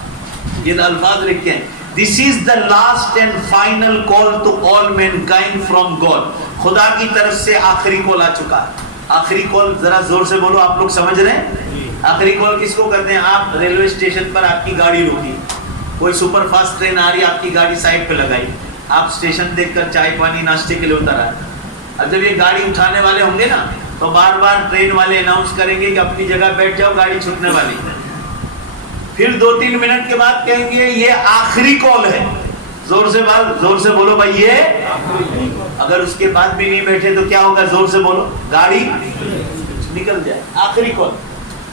یہ الفاظ لکھے ہیں, This is the last and final call to all mankind from God. خدا کی طرف سے آخری کال آ چکا ہے. آخری کال ذرا زور سے بولو, آپ لوگ سمجھ رہے ہیں؟ آخری کال کس کو کہتے ہیں؟ آپ ریلوے اسٹیشن پر آپ کی گاڑی روکی, کوئی سپر فاسٹ ٹرین آ رہی ہے, آپ کی گاڑی سائڈ پہ لگائی, آپ اسٹیشن دیکھ کر چائے پانی ناشتے کے لیے اتر آئے. اب جب یہ گاڑی اٹھانے والے ہوں گے نا تو بار بار ٹرین والے اناؤنس کریں گے کہ اپنی جگہ بیٹھ جاؤ, گاڑی چھوٹنے والی ہے. پھر 2-3 منٹ کے بعد کہیں گے یہ آخری کال ہے. زور سے بولو بھائی یہ. اگر اس کے بعد بھی نہیں بیٹھے تو کیا ہوگا؟ زور سے بولو, گاڑی نکل جائے. آخری کال.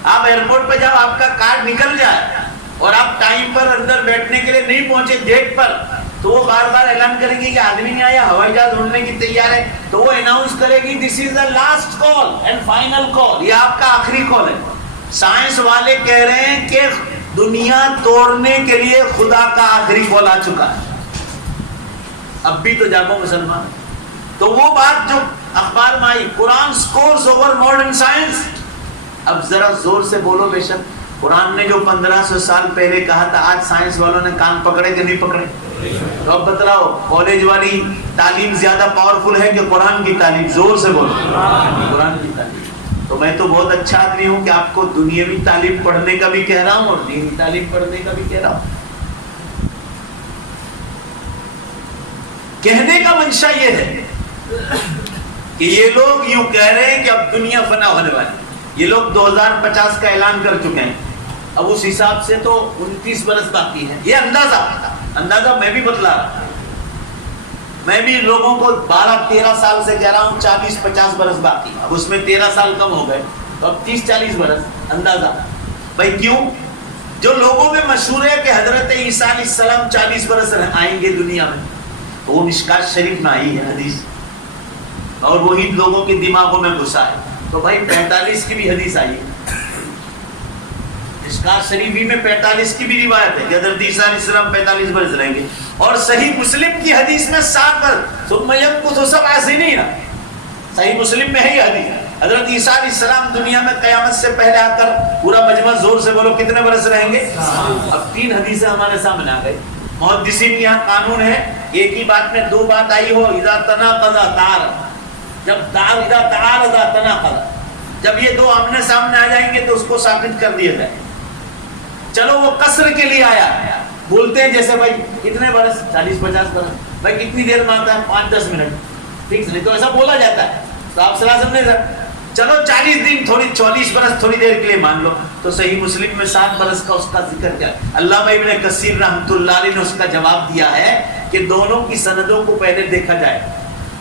آپ ایئرپورٹ پہ جاؤ, آپ کا کارڈ نکل جائے اور آپ ٹائم پر اندر بیٹھنے کے لیے نہیں پہنچے گیٹ پر, تو وہ بار بار اعلان کریں گے کہ آدمی نہیں آیا, ہوائی جہاز اڑنے کی تیار ہے. تو وہ اناؤنس کرے گی this is the last call and final call, یہ آپ کا آخری کال ہے. سائنس والے کہہ رہے ہیں کہ دنیا توڑنے کے لیے خدا کا آخری کال آ چکا ہے. اب بھی تو جاگو مسلمان. تو وہ بات جو اخبار میں آئی, قرآن سکورز اوور ماڈرن سائنس. اب ذرا زور سے بولو بے شک, قرآن نے جو 1500 سال پہلے کہا تھا, آج سائنس والوں نے کان پکڑے کہ نہیں پکڑے؟ تو اب بتلاؤ, کالج والی تعلیم زیادہ پاورفل ہے کہ قرآن کی تعلیم؟ زور سے بولو, قرآن کی تعلیم. تو میں تو بہت اچھا آدمی ہوں کہ آپ کو دنیاوی تعلیم پڑھنے کا بھی کہہ رہا ہوں اور دینی تعلیم پڑھنے کا بھی کہہ رہا ہوں. کہنے کا منشا یہ ہے کہ یہ لوگ یوں کہہ رہے ہیں کہ اب دنیا فنا ہونے والی. یہ لوگ 2050 کا اعلان کر چکے ہیں. اب اس حساب سے تو 29 برس باقی ہے. یہ اندازہ میں بھی بتلا رہا ہوں. میں بھی لوگوں کو 12-13 سال سے کہہ رہا ہوں 40-50 برس باقی. اب اس میں 13 سال کم ہو گئے تو اب 30-40 برس اندازہ. بھائی کیوں؟ جو لوگوں میں مشہور ہے کہ حضرت عیسیٰ علیہ السلام 40 برس آئیں گے دنیا میں, تو وہ مشکات شریف میں آئی ہے حدیث, اور وہی لوگوں کے دماغوں میں گھسا ہے. تو بھائی 45 کی بھی حدیث آئی ہے. مشکات شریفی میں 45 کی بھی روایت ہے کہ حضرت عیسیٰ علیہ السلام 45 برس رہیں گے. اور صحیح مسلم کی حدیث میں 7 برس ثم يمكث 7 سنين. صحیح مسلم میں ہے یہ حدیث. حضرت عیسیٰ علیہ السلام دنیا میں قیامت سے پہلے آ کر, پورا مجمع زور سے بولو, کتنے برس رہیں گے؟ اب 3 حدیثیں ہمارے سامنے آ گئی. محدثین یہاں قانون ہے, ایک ہی بات میں 2 بات آئی ہو, اذا تناقض تعارض. جب اذا تعارض تناقض, جب یہ 2 آمنے سامنے آ جائیں گے تو اس کو ثابت کر دیا جائے. چلو وہ قصر کے لیے آیا, بولتے ہیں جیسے بھائی کتنے برس, 40-50 برس. بھائی کتنی دیر میں آتا ہے؟ 5-10 منٹ فکس نہیں, تو ایسا بولا جاتا ہے. تو آپ صلاح سمجھے سر, چلو 40 دن, تھوڑی 40 برس تھوڑی دیر کے لیے مان لو. تو صحیح مسلم میں 7 برس کا اس کا ذکر کیا ہے. علامہ ابن کثیر رحمۃ اللہ علیہ نے اس کا جواب دیا ہے کہ دونوں کی سندوں کو پہلے دیکھا جائے.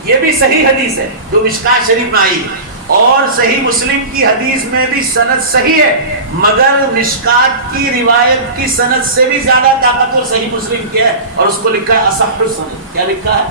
یہ بھی صحیح حدیث ہے جو مشکات شریف میں آئی, اور صحیح مسلم کی حدیث میں بھی سند صحیح ہے, مگر مشکات کی روایت کی سند سے بھی زیادہ طاقتور صحیح مسلم کی ہے, اور اس کو لکھا ہے اصح السند. کیا لکھا ہے؟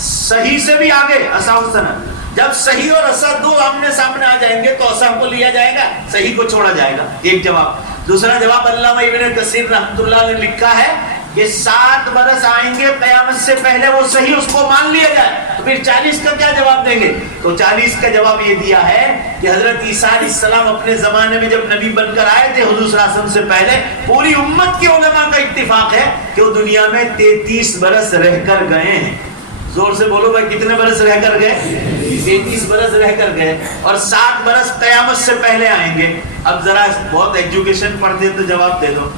صحیح سے بھی آگے اصح السند. جب صحیح اور اصح 2 آمنے سامنے آ جائیں گے تو اصح کو لیا جائے گا, صحیح کو چھوڑا جائے گا. ایک جواب. دوسرا جواب, علامہ ابن کثیر رحمۃ اللہ نے لکھا ہے کہ 7 برس آئیں گے قیامت سے پہلے, وہ صحیح اس کو مان لیا جائے. تو پھر 40 کا کیا جواب دیں گے؟ تو 40 کا جواب یہ دیا ہے کہ حضرت عیسیٰ علیہ السلام اپنے زمانے میں جب نبی بن کر آئے تھے حضور صلی اللہ علیہ وسلم سے پہلے, پوری امت کے علماء کا اتفاق ہے کہ وہ دنیا میں 33 برس رہ کر گئے ہیں. زور سے بولو بھائی, کتنے برس رہ کر گئے؟ 33 برس رہ کر گئے, اور 7 برس قیامت سے پہلے آئیں گے. اب ذرا بہت ایجوکیشن پڑھتے تو جواب دے دو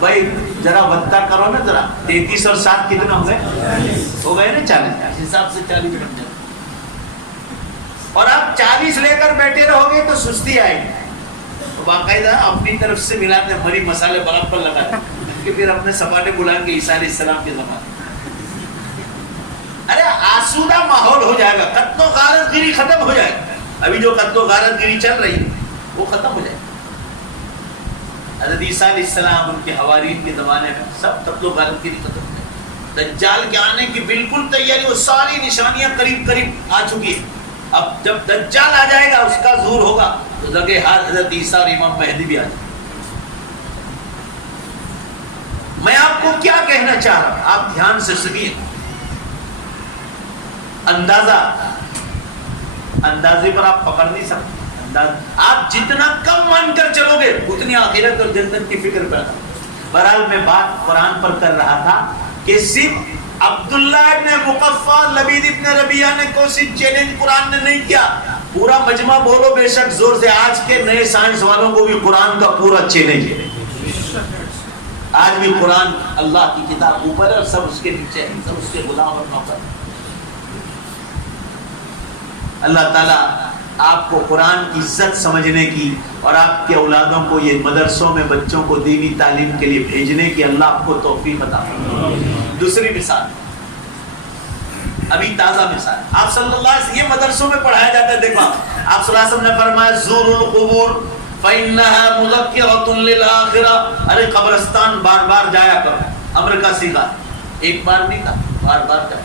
بھائی, ذرا بدتا کرو نا ذرا. 33 اور 7 کتنے ہو گئے؟ ہو گئے نا 40. حساب سے 40 بن جائے. اور آپ 40 لے کر بیٹھے رہو گے تو سستی آئے گی. تو باقاعدہ اپنی طرف سے ملاتے مری مسالے برابر لگاتے کہ پھر اپنے سپاٹے بلائیں گے عیسیٰ علیہ السلام کے زمانے. ارے آسودہ ماحول ہو جائے گا, قتل و غارت گیری ختم ہو جائے گا. ابھی جو قتل و غارت گیری چل رہی ہے وہ ختم ہو جائے. حضرت عیسیٰ علیہ السلام ان کے حواریین کے زمانے میں سب قتل و غارت گیری ختم ہو جائے. دجال کے آنے کی بالکل تیاری, وہ ساری نشانیاں قریب قریب آ چکی ہیں. اب جب دجال آ جائے گا, اس کا ظہور ہوگا, تو لگے ہاتھ حضرت عیسیٰ اور امام مہدی بھی آ جائے. میں آپ کو کیا کہنا چاہ رہا ہوں, آپ دھیان سے سنیے. اندازے پر آپ پکڑ نہیں سکتے. آپ جتنا کم مان کر چلو گے اتنی آخرت اور جنت کی فکر پیدا. بہرحال میں بات قرآن پر کر رہا تھا کہ صرف عبداللہ ابن مقفع, لبید ابن ربیعہ نے کوئی چیلنج قرآن نے نہیں کیا. پورا مجمع بولو بے شک زور سے, آج کے نئے سائنس والوں کو بھی قرآن کا پورا چیلنج ہے. آج بھی قرآن اللہ کی کتاب اوپر ہے اور سب اس کے نیچے ہیں, سب اس کے غلام اور نوکر. اللہ تعالیٰ آپ کو قرآن کی عزت سمجھنے کی اور آپ کے اولادوں کو یہ مدرسوں میں بچوں کو دینی تعلیم کے لیے بھیجنے کی اللہ آپ کو توفیق عطا فرمائے. دوسری مثال, ابھی تازہ مثال, آپ صلی اللہ علیہ وسلم, یہ مدرسوں میں پڑھایا جاتا ہے. دیکھو آپ صلی اللہ علیہ وسلم نے فرمایا زوروا القبور فإنها مذکرۃ للآخرہ. ارے قبرستان بار بار جایا کرو. امر کا صیغہ, ایک بار نہیں کہا, بار بار جاؤ.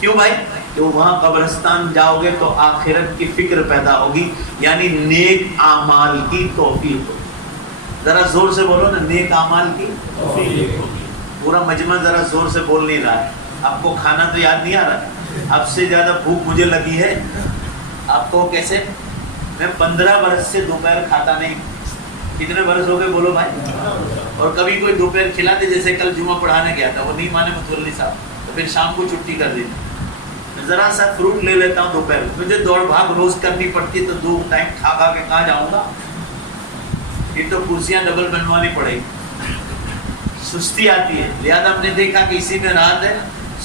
کیوں بھائی؟ کہ وہاں قبرستان جاؤ گے تو آخرت کی فکر پیدا ہوگی, یعنی نیک اعمال کی توفیق ہوگی. ذرا زور سے بولو نا, نیک اعمال کی توفیق ہوگی. پورا مجمع ذرا زور سے بول نہیں رہا ہے. آپ کو کھانا تو یاد نہیں آ رہا, اب سے زیادہ بھوک مجھے لگی ہے. آپ کو کیسے, میں 15 برس سے دوپہر کھاتا نہیں. کتنے برس ہو گئے بولو بھائی؟ اور کبھی کوئی دوپہر کھلاتے, جیسے کل جمعہ پڑھانے گیا تھا, وہ نہیں مانے متولی صاحب, تو پھر شام کو چھٹی کر دی. ذرا سا فروٹ لے لیتا ہوں دوپہر, مجھے دوڑ بھاگ روز کرنی پڑتی, تو 2 ٹائم کھا کھا کے کہاں جاؤں گا. پھر تو کرسیاں ڈبل بنوانی پڑے گی, سستی آتی ہے. لہٰذا ہم نے دیکھا کہ اسی میں رات ہے,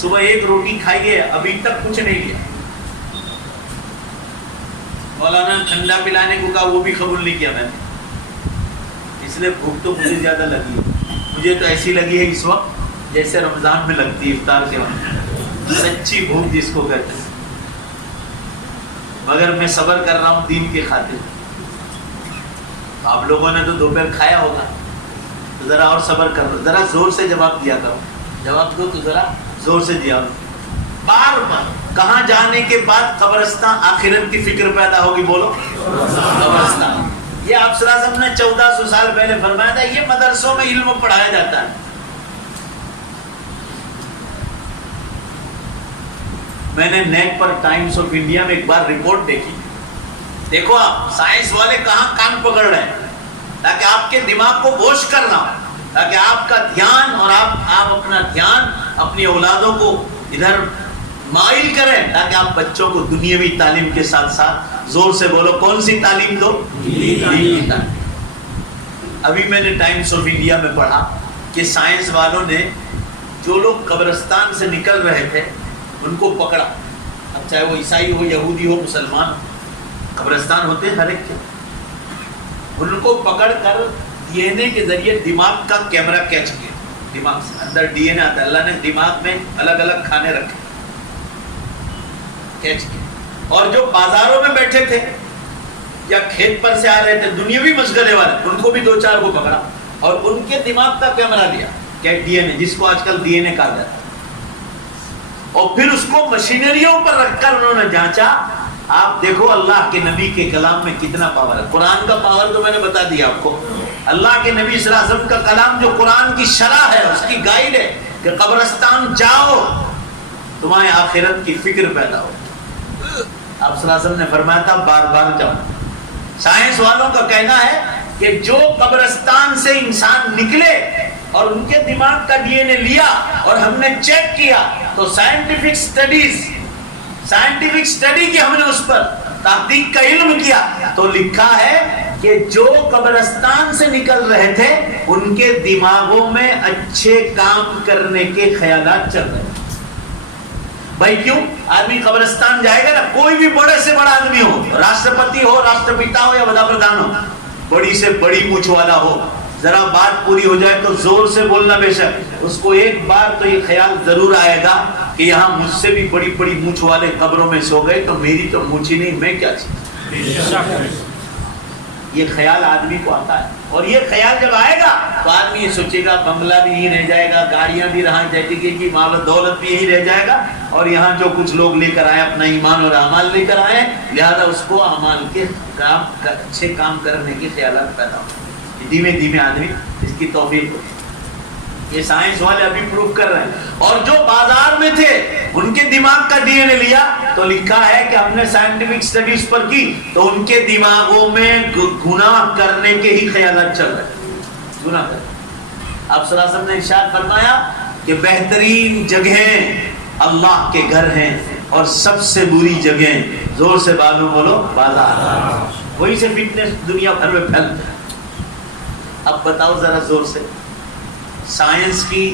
صبح 1 روٹی کھائیے, ابھی تک کچھ نہیں لیا. مولانا ٹھنڈا پلانے کو کہا, وہ بھی قبول نہیں کیا میں نے. اس لیے بھوک تو مجھے زیادہ لگی ہے. مجھے تو ایسی لگی ہے اس وقت جیسے رمضان میں لگتی ہے افطار کے وقت, سچی بھوک جس کو کہتے ہیں. مگر میں صبر کر رہا ہوں دین کی خاطر. آپ لوگوں نے تو دوپہر کھایا ہوگا, تو ذرا اور صبر کرو, ذرا زور سے جواب دیا کرو. جواب دو تو ذرا زور سے دیا. بار بار کہاں جانے کے بعد قبرستان, آخرت کی فکر پیدا ہوگی, بولو قبرستان. یہ آپ صلی اللہ علیہ وسلم نے 1400 سال پہلے فرمایا تھا. یہ مدرسوں میں علم پڑھایا جاتا ہے. میں نے نیٹ پر ٹائمز آف انڈیا میں ایک بار رپورٹ دیکھی. دیکھو آپ سائنس والے کہاں کان پکڑ رہے ہیں, تاکہ آپ کے دماغ کو بوش کرنا, تاکہ آپ کا دھیان اور آپ اپنا دھیان اپنی اولادوں کو ادھر مائل کریں, تاکہ آپ بچوں کو دنیاوی تعلیم کے ساتھ ساتھ, زور سے بولو, کون سی تعلیم دو؟ دینی تعلیم. ابھی میں نے ٹائمز آف انڈیا میں پڑھا کہ سائنس والوں نے جو لوگ قبرستان سے نکل رہے تھے ان کو پکڑا. اب چاہے وہ عیسائی ہو, یہودی ہو, مسلمان ہو, قبرستان ہوتے ہیں ہر ایک کے. ان کو پکڑ کر ڈی این اے کے ذریعے دماغ کا کیمرہ کیچ کیا. دماغ سے اندر ڈی این اے آتا ہے, اللہ نے دماغ میں الگ الگ کھانے رکھے, کیچ کیا. اور جو بازاروں میں بیٹھے تھے یا کھیت پر سے آ رہے تھے دنیاوی مشغلے والے, ان کو بھی 2-4 کو پکڑا اور ان کے دماغ کا کیمرہ لیا, ڈی این اے, جس کو آج کل ڈی این اے کہا جاتا ہے. اور پھر اس کو مشینریوں پر رکھ کر انہوں نے جانچا. آپ دیکھو اللہ کے نبی کے کلام میں کتنا پاور ہے. قرآن کا پاور تو میں نے بتا دیا آپ کو. اللہ کے نبی صلی اللہ علیہ وسلم کا کلام جو قرآن کی شرح ہے, اس کی گائیڈ ہے کہ قبرستان جاؤ تمہارے آخرت کی فکر پیدا ہو. آپ صلی اللہ علیہ وسلم نے فرمایا تھا بار بار جاؤ. سائنس والوں کا کہنا ہے کہ جو قبرستان سے انسان نکلے اور ان کے دماغ کا ڈی این اے لیا اور ہم نے چیک کیا, تو سائنٹیفک اسٹڈی کی ہم نے اس پر تحقیق کا علم کیا, تو لکھا ہے کہ جو قبرستان سے نکل رہے تھے ان کے دماغوں میں اچھے کام کرنے کے خیالات چل رہے ہیں. بھائی کیوں؟ آدمی قبرستان جائے گا نا, کوئی بھی بڑے سے بڑا آدمی ہو, راشٹرپتی ہو, راشٹرپتا ہو یا وزیر پردھان ہو, بڑی سے بڑی مونچھ والا ہو, ذرا بات پوری ہو جائے تو زور سے بولنا. بے شک اس کو ایک بار تو یہ خیال ضرور آئے گا کہ یہاں مجھ سے بھی بڑی بڑی مونچھ والے قبروں میں سو گئے, تو میری تو مونچھ ہی نہیں, میں کیا چیز. یہ خیال آدمی کو آتا ہے، اور یہ خیال جب آئے گا تو آدمی یہ سوچے گا بنگلہ بھی یہی رہ جائے گا، گاڑیاں بھی رہا جائے گی، مال و دولت بھی یہی رہ جائے گا، اور یہاں جو کچھ لوگ لے کر آئے اپنا ایمان اور اعمال لے کر آئے، لہذا اس کو اعمال کے کام اچھے کام کرنے کی خیالات پیدا ہو، دھیمے دھیمے آدمی اس کی توفیق ہوتی ہے۔ یہ سائنس والے ابھی پروف کر رہے ہیں، اور جو بازار میں تھے ان کے دماغ کا ڈی این اے لیا تو لکھا ہے کہ ہم نے سائنٹیفک سٹڈیز پر کی تو ان کے دماغوں میں گناہ کرنے کے ہی خیالات چل رہے ہیں، گناہ کرنے۔ آپ صلی اللہ علیہ وسلم نے ارشاد فرمایا کہ بہترین جگہیں اللہ کے گھر ہیں اور سب سے بری جگہیں، زور سے بولو بازار، وہی سے فٹنس دنیا بھر میں پھیلتا ہے۔ اب بتاؤ ذرا زور سے، سائنس کی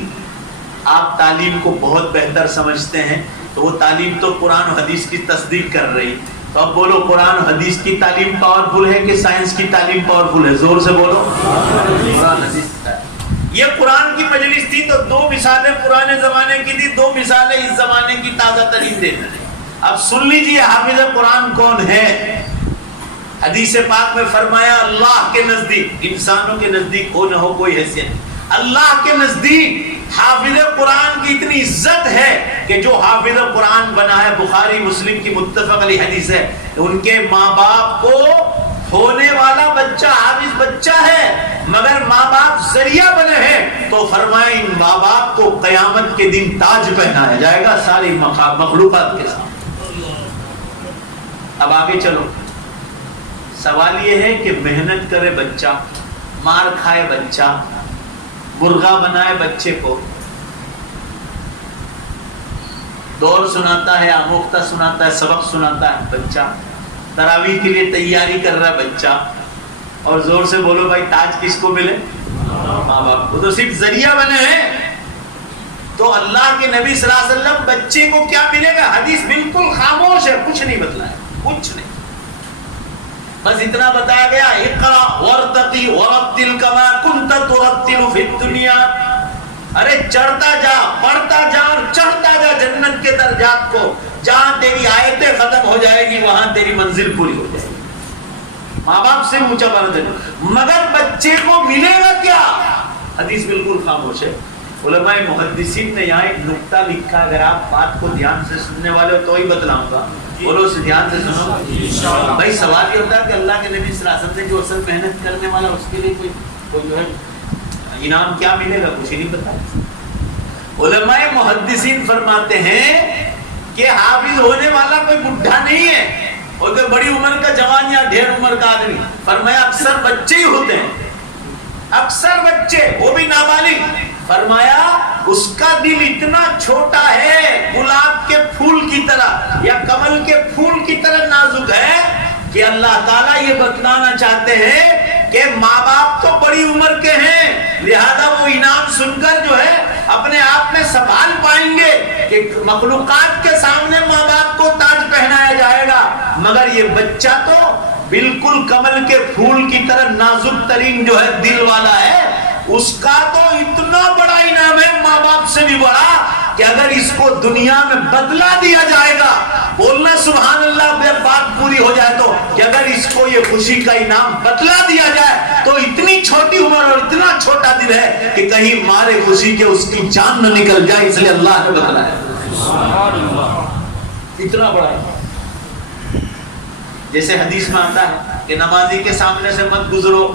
آپ تعلیم کو بہت بہتر سمجھتے ہیں تو وہ تعلیم تو قرآن و حدیث کی تصدیق کر رہی، تو اب بولو قرآن و حدیث کی تعلیم پاورفل ہے کہ سائنس کی تعلیم پاورفل ہے؟ زور سے بولو قرآن حدیث کی تعلیم۔ یہ قرآن کی مجلس تھی تو دو مثالیں پرانے زمانے کی تھی، دو مثالیں اس زمانے کی تازہ ترین دے رہے ہیں۔ اب سن لیجیے حافظ قرآن کون ہے۔ حدیث پاک میں فرمایا اللہ کے نزدیک، انسانوں کے نزدیک ہو نہ ہو کوئی حیثیت، اللہ کے نزدیک حافظ قرآن کی اتنی عزت ہے کہ جو حافظ قرآن بنا ہے، بخاری مسلم کی متفق علیہ حدیث ہے، ان کے ماں باپ کو ہونے والا بچہ حافظ بچہ ہے، مگر ماں باپ ذریعہ بنے ہیں تو فرمائے ان ماں باپ کو قیامت کے دن تاج پہنایا جائے گا ساری مخلوقات کے ساتھ۔ اب آگے چلو، سوال یہ ہے کہ محنت کرے بچہ، مار کھائے بچہ، مرغا بنائے بچے کو، دور سناتا ہے، آموختہ سناتا ہے، سبق سناتا ہے بچہ، تراویح کے لیے تیاری کر رہا ہے بچہ، اور زور سے بولو بھائی تاج کس کو ملے؟ ماں باپ کو۔ تو صرف ذریعہ بنے ہیں، تو اللہ کے نبی صلی اللہ علیہ وسلم بچے کو کیا ملے گا؟ حدیث بالکل خاموش ہے، کچھ نہیں بتلایا، کچھ نہیں، بس اتنا بتایا گیا اقرا ورتقی ورتل کما کنت ترتل فی الدنیا، ارے چڑھتا جا، پڑھتا جا اور چڑھتا جا جنت کے درجات کو، جہاں تیری آیتیں ختم ہو جائے گی وہاں تیری منزل پوری ہو جائے گی۔ ماں باپ سے اونچا بنا دے، مگر بچے کو ملے گا کیا؟ حدیث بالکل خاموش ہے۔ علماء محدثین نے یہاں ایک نقطہ لکھا، اگر آپ بات کو دھیان سے سننے والے ہو تو ہی بتلاؤں گا، بولو سے دھیان سے سنو بھائی۔ سوال یہ ہوتا ہے کہ اللہ کے نبی صلی اللہ علیہ وسلم نے جو اصل محنت کرنے والا اس کے لیے کوئی جو ہے انعام کیا ملے گا؟ کچھ ہی نہیں بتایا۔ علماء محدثین فرماتے ہیں کہ حافظ ہونے والا کوئی بڈھا نہیں ہے اور کوئی بڑی عمر کا جوان یا ڈھیر عمر کا آدمی، فرمایا اکثر بچے ہی ہوتے ہیں، اکثر بچے، وہ بھی نابالغ۔ فرمایا اس کا دل اتنا چھوٹا ہے، گلاب کے پھول کی طرح یا کمل کے پھول کی طرح نازک ہے کہ اللہ تعالیٰ یہ بتلانا چاہتے ہیں کہ ماں باپ تو بڑی عمر کے ہیں، لہذا وہ انعام سن کر جو ہے اپنے آپ میں سنبھال پائیں گے کہ مخلوقات کے سامنے ماں باپ کو تاج پہنایا جائے گا، مگر یہ بچہ تو بالکل کمل کے پھول کی طرح نازک ترین جو ہے دل والا ہے، اس کا تو اتنا بڑا انعام ہے ماں باپ سے بھی بڑا کہ اگر اس کو دنیا میں بدلا دیا جائے گا، بولنا سبحان اللہ جب بات پوری ہو جائے تو، کہ اگر اس کو یہ خوشی کا انعام بدلا دیا جائے تو اتنی چھوٹی عمر اور اتنا چھوٹا دل ہے کہ کہیں مارے خوشی کے اس کی جان نہ نکل جائے، اس لیے اللہ نے بتلایا اتنا بڑا ہے۔ جیسے حدیث میں آتا ہے کہ نمازی کے سامنے سے مت گزرو،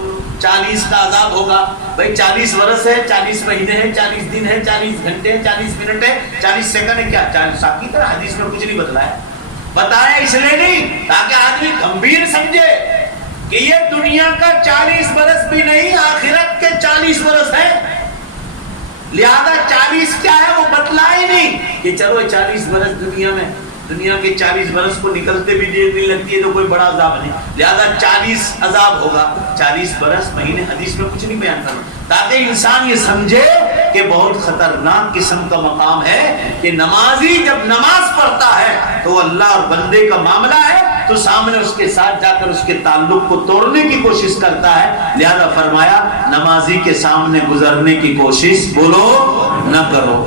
40 کا عذاب ہوگا۔ بھائی 40 برس ہے، 40 مہینے ہیں، 40 دن ہے، 40 گھنٹے ہیں، 40 منٹ ہے، 40 سیکنڈ ہے، کیا 40 سال کی طرح حدیث میں کچھ نہیں بتلایا۔ بتایا اس لیے نہیں تاکہ آدمی گمبھیر سمجھے کہ یہ دنیا کا 40 برس بھی نہیں، آخرت کے 40 برس ہے، لہذا 40 کیا ہے وہ بتلایا نہیں کہ چلو 40 برس دنیا کے 40 برس کو نکلتے بھی دیر نہیں لگتی ہے تو کوئی بڑا عذاب نہیں، لہذا 40 عذاب ہوگا، 40 برس مہینے حدیث میں کچھ نہیں بیان کرنا، تاکہ انسان یہ سمجھے کہ بہت خطرناک قسم کا مقام ہے کہ نمازی جب نماز پڑھتا ہے تو اللہ اور بندے کا معاملہ ہے تو سامنے اس کے ساتھ جا کر اس کے تعلق کو توڑنے کی کوشش کرتا ہے، لہذا فرمایا نمازی کے سامنے گزرنے کی کوشش بولو نہ کرو۔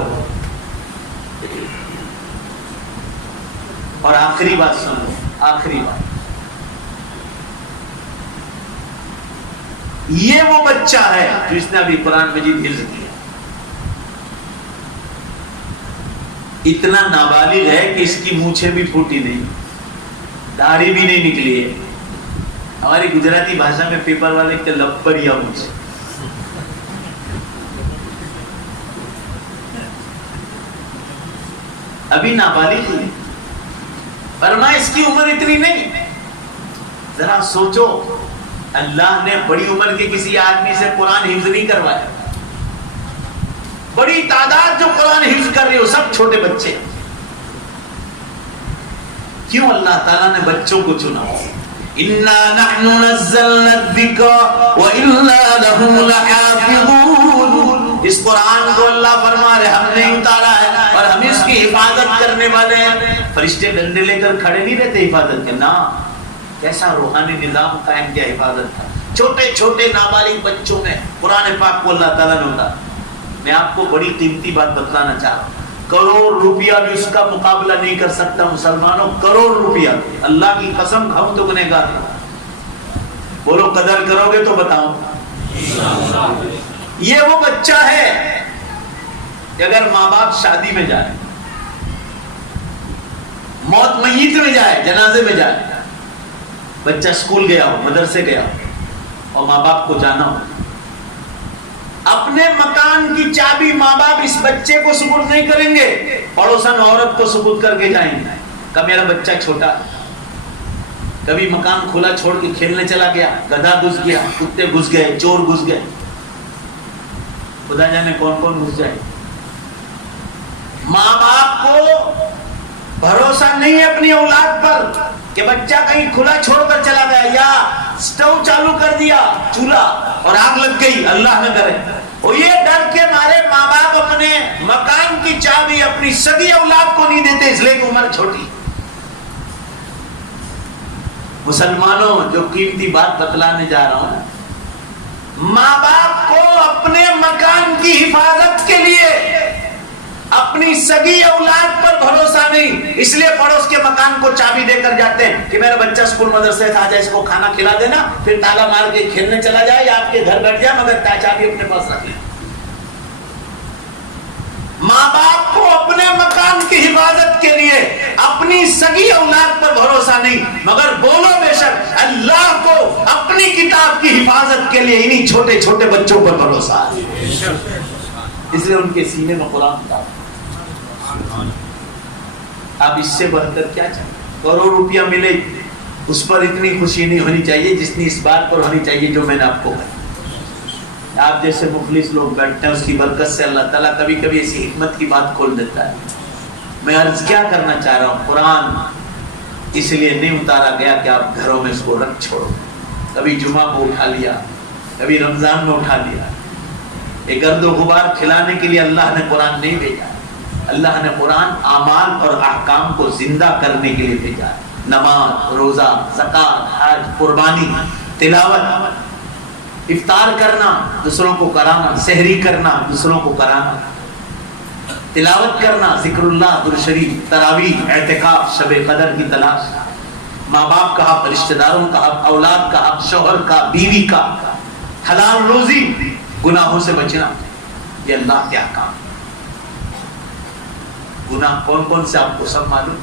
اور آخری بات سنو، آخری بات، یہ وہ بچہ ہے جو اس نے ابھی قرآن مجید حفظ کیا. اتنا نابالغ ہے کہ اس کی مونچھیں بھی پھوٹی نہیں, داڑھی بھی نہیں نکلی ہے. ہماری گجراتی بھاشا میں پیپر والے کے لپڑیا مونچھ, ابھی نابالغ ہے. فرمایا اس کی عمر اتنی نہیں. ذرا سوچو, اللہ نے بڑی عمر کے کسی آدمی سے قرآن حفظ نہیں کروایا. بڑی تعداد جو قرآن حفظ کر رہی ہو سب چھوٹے بچے. کیوں اللہ تعالیٰ نے بچوں کو چنا؟ اِنَّا نَحْنُ نَزَّلْنَا الذِّكْرَ وَإِنَّا لَهُ لَحَافِظُونَ. اس قرآن کو اللہ فرما رہے ہم نے اتارا ہے اور ہم اس کی حفاظت کرنے والے ہیں. فرشتے ڈنڈے لے کر کھڑے نہیں رہتے حفاظت کے, نہ. کیسا روحانی نظام قائم کیا حفاظت کا. چھوٹے چھوٹے نابالغ بچوں میں قرآن پاک کو اللہ تعالیٰ نے اتارا. میں آپ کو بڑی قیمتی بات بتلانا چاہ رہا ہوں, کروڑ روپیہ بھی اس کا مقابلہ نہیں کر سکتا مسلمانوں. کروڑ روپیہ, اللہ کی قسم ہم تو گنہگار ہیں. بولو قدر کرو گے تو بتاؤں. یہ وہ بچہ ہے کہ اگر ماں باپ شادی میں جائے, موت میت میں جائے, جنازے میں جائے, بچہ اسکول گیا ہو, مدرسے گیا ہو اور ماں باپ کو جانا ہو, اپنے مکان کی چابی ماں باپ اس بچے کو سپرد نہیں کریں گے, پڑوسن عورت کو سپرد کر کے جائیں گے. کہ میرا بچہ چھوٹا, کبھی مکان کھلا چھوڑ کے کھیلنے چلا گیا, گدھا گھس گیا, کتے گھس گئے, چور گھس گئے, خدا جانے کون کون گھس جائے. ماں باپ کو بھروسہ نہیں ہے اپنی اولاد پر کہ بچہ کہیں کھلا چھوڑ کر چلا گیا, یا سٹو چالو کر دیا چولہا اور آگ لگ گئی, اللہ نہ کرے. اور یہ ڈر کے مارے ماں باپ اپنے مکان کی چابی اپنی سگی اولاد کو نہیں دیتے, اس لیے کہ عمر چھوٹی. مسلمانوں, جو قیمتی بات بتلانے جا رہا ہوں, ماں باپ کو اپنے مکان کی حفاظت کے لیے اپنی سگی اولاد پر بھروسہ نہیں, اس لیے پڑوس کے مکان کو چابی دے کر جاتے ہیں کہ میرا بچہ اسکول مدرسے سے آ جائے, اس کو کھانا کھلا دینا, پھر تالا مار کے کھیلنے چلا جائے یا آپ کے گھر بیٹھ جائے, مگر چابی اپنے پاس رکھ لیں. ماں باپ کو اپنے مکان کی حفاظت کے لیے اپنی سگی اولاد پر بھروسہ نہیں, مگر بولو بے شک اللہ کو اپنی کتاب کی حفاظت کے لیے انہی چھوٹے چھوٹے بچوں پر بھروسہ ہے. اس لیے ان کے سینے میں قرآن تھا. اب اس سے بڑھ کر کیا چاہیے؟ کروڑ روپیہ ملے اس پر اتنی خوشی نہیں ہونی چاہیے جتنی اس بات پر ہونی چاہیے جو میں نے آپ کو کہا. آپ جیسے مخلص لوگ بیٹھتے ہیں, اس کی برکت سے اللہ تعالیٰ کبھی کبھی ایسی حکمت کی بات کھول دیتا ہے. میں عرض کیا کرنا چاہ رہا ہوں, قرآن اس لیے نہیں اتارا گیا کہ آپ گھروں میں اس کو رکھ چھوڑو. کبھی جمعہ کو اٹھا لیا, کبھی رمضان میں اٹھا لیا. ایک گرد و غبار کھلانے کے لیے اللہ نے قرآن نہیں بھیجا. اللہ نے قرآن اعمال اور احکام کو زندہ کرنے کے لیے بھیجا. نماز, روزہ, زکات, حج, قربانی, تلاوت, افطار کرنا, دوسروں کو کرانا, سحری کرنا, دوسروں کو کرانا, تلاوت کرنا, ذکر اللہ, درود شریف, تراویح, اعتکاف, شب قدر کی تلاش, ماں باپ کا حق, رشتہ داروں کا حق, اولاد کا حق, شوہر کا, بیوی کا, حلال روزی, گناہوں سے بچنا. یہ اللہ کے احکام. گناہ کون کون سے آپ کو سب معلوم.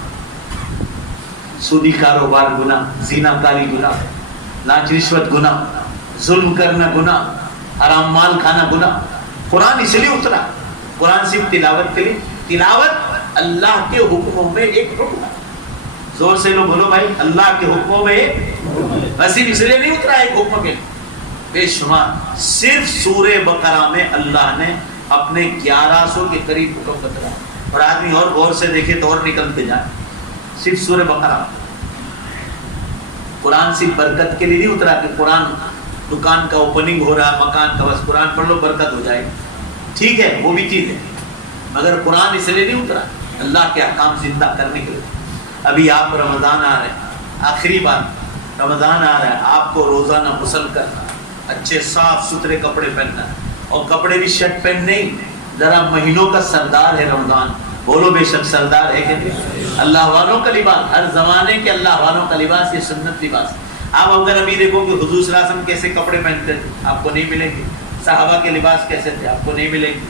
سودی کاروبار گناہ, زنا کاری گناہ, لاچ رشوت گناہ, ظلم کرنا گناہ, حرام مال کھانا گناہ. قرآن اس لیے اترا, قرآن صرف تلاوت کے لیے. تلاوت اللہ کے حکموں میں ایک حکم ہے. زور سے لو بولو بھائی, اللہ کے حکموں میں ایک, بس اس لیے نہیں اترا ایک حکم کے بے شمار. صرف سورہ بقرہ میں اللہ نے اپنے 1100 کے قریب حکم بتایا, اور آدمی اور غور سے دیکھے تو اور نکلتے جائیں. صرف سورہ بقرہ. قرآن صرف برکت کے لیے نہیں اترا کہ قرآن دکان کا اوپننگ ہو رہا ہے, مکان کا, بس قرآن پڑھ لو برکت ہو جائے. ٹھیک ہے, وہ بھی چیز ہے, مگر قرآن اس لیے نہیں اترا اللہ کے احکام زندہ کرنے کے لیے. ابھی آپ رمضان آ رہے ہیں, آخری بار رمضان آ رہا ہے, آپ کو روزانہ غسل کرنا, اچھے صاف ستھرے کپڑے پہننا, اور کپڑے بھی شرٹ پہن نہیں, ذرا مہینوں کا سردار ہے رمضان. بولو بے شک سردار ہے کہ نہیں. اللہ والوں کا لباس, ہر زمانے کے اللہ والوں کا لباس یہ سنت لباس. آپ اگر ابھی دیکھو کہ حضور صلی اللہ علیہ وسلم کیسے کپڑے پہنتے تھے آپ کو نہیں ملیں گے، صحابہ کے لباس کیسے تھے آپ کو نہیں ملیں گے.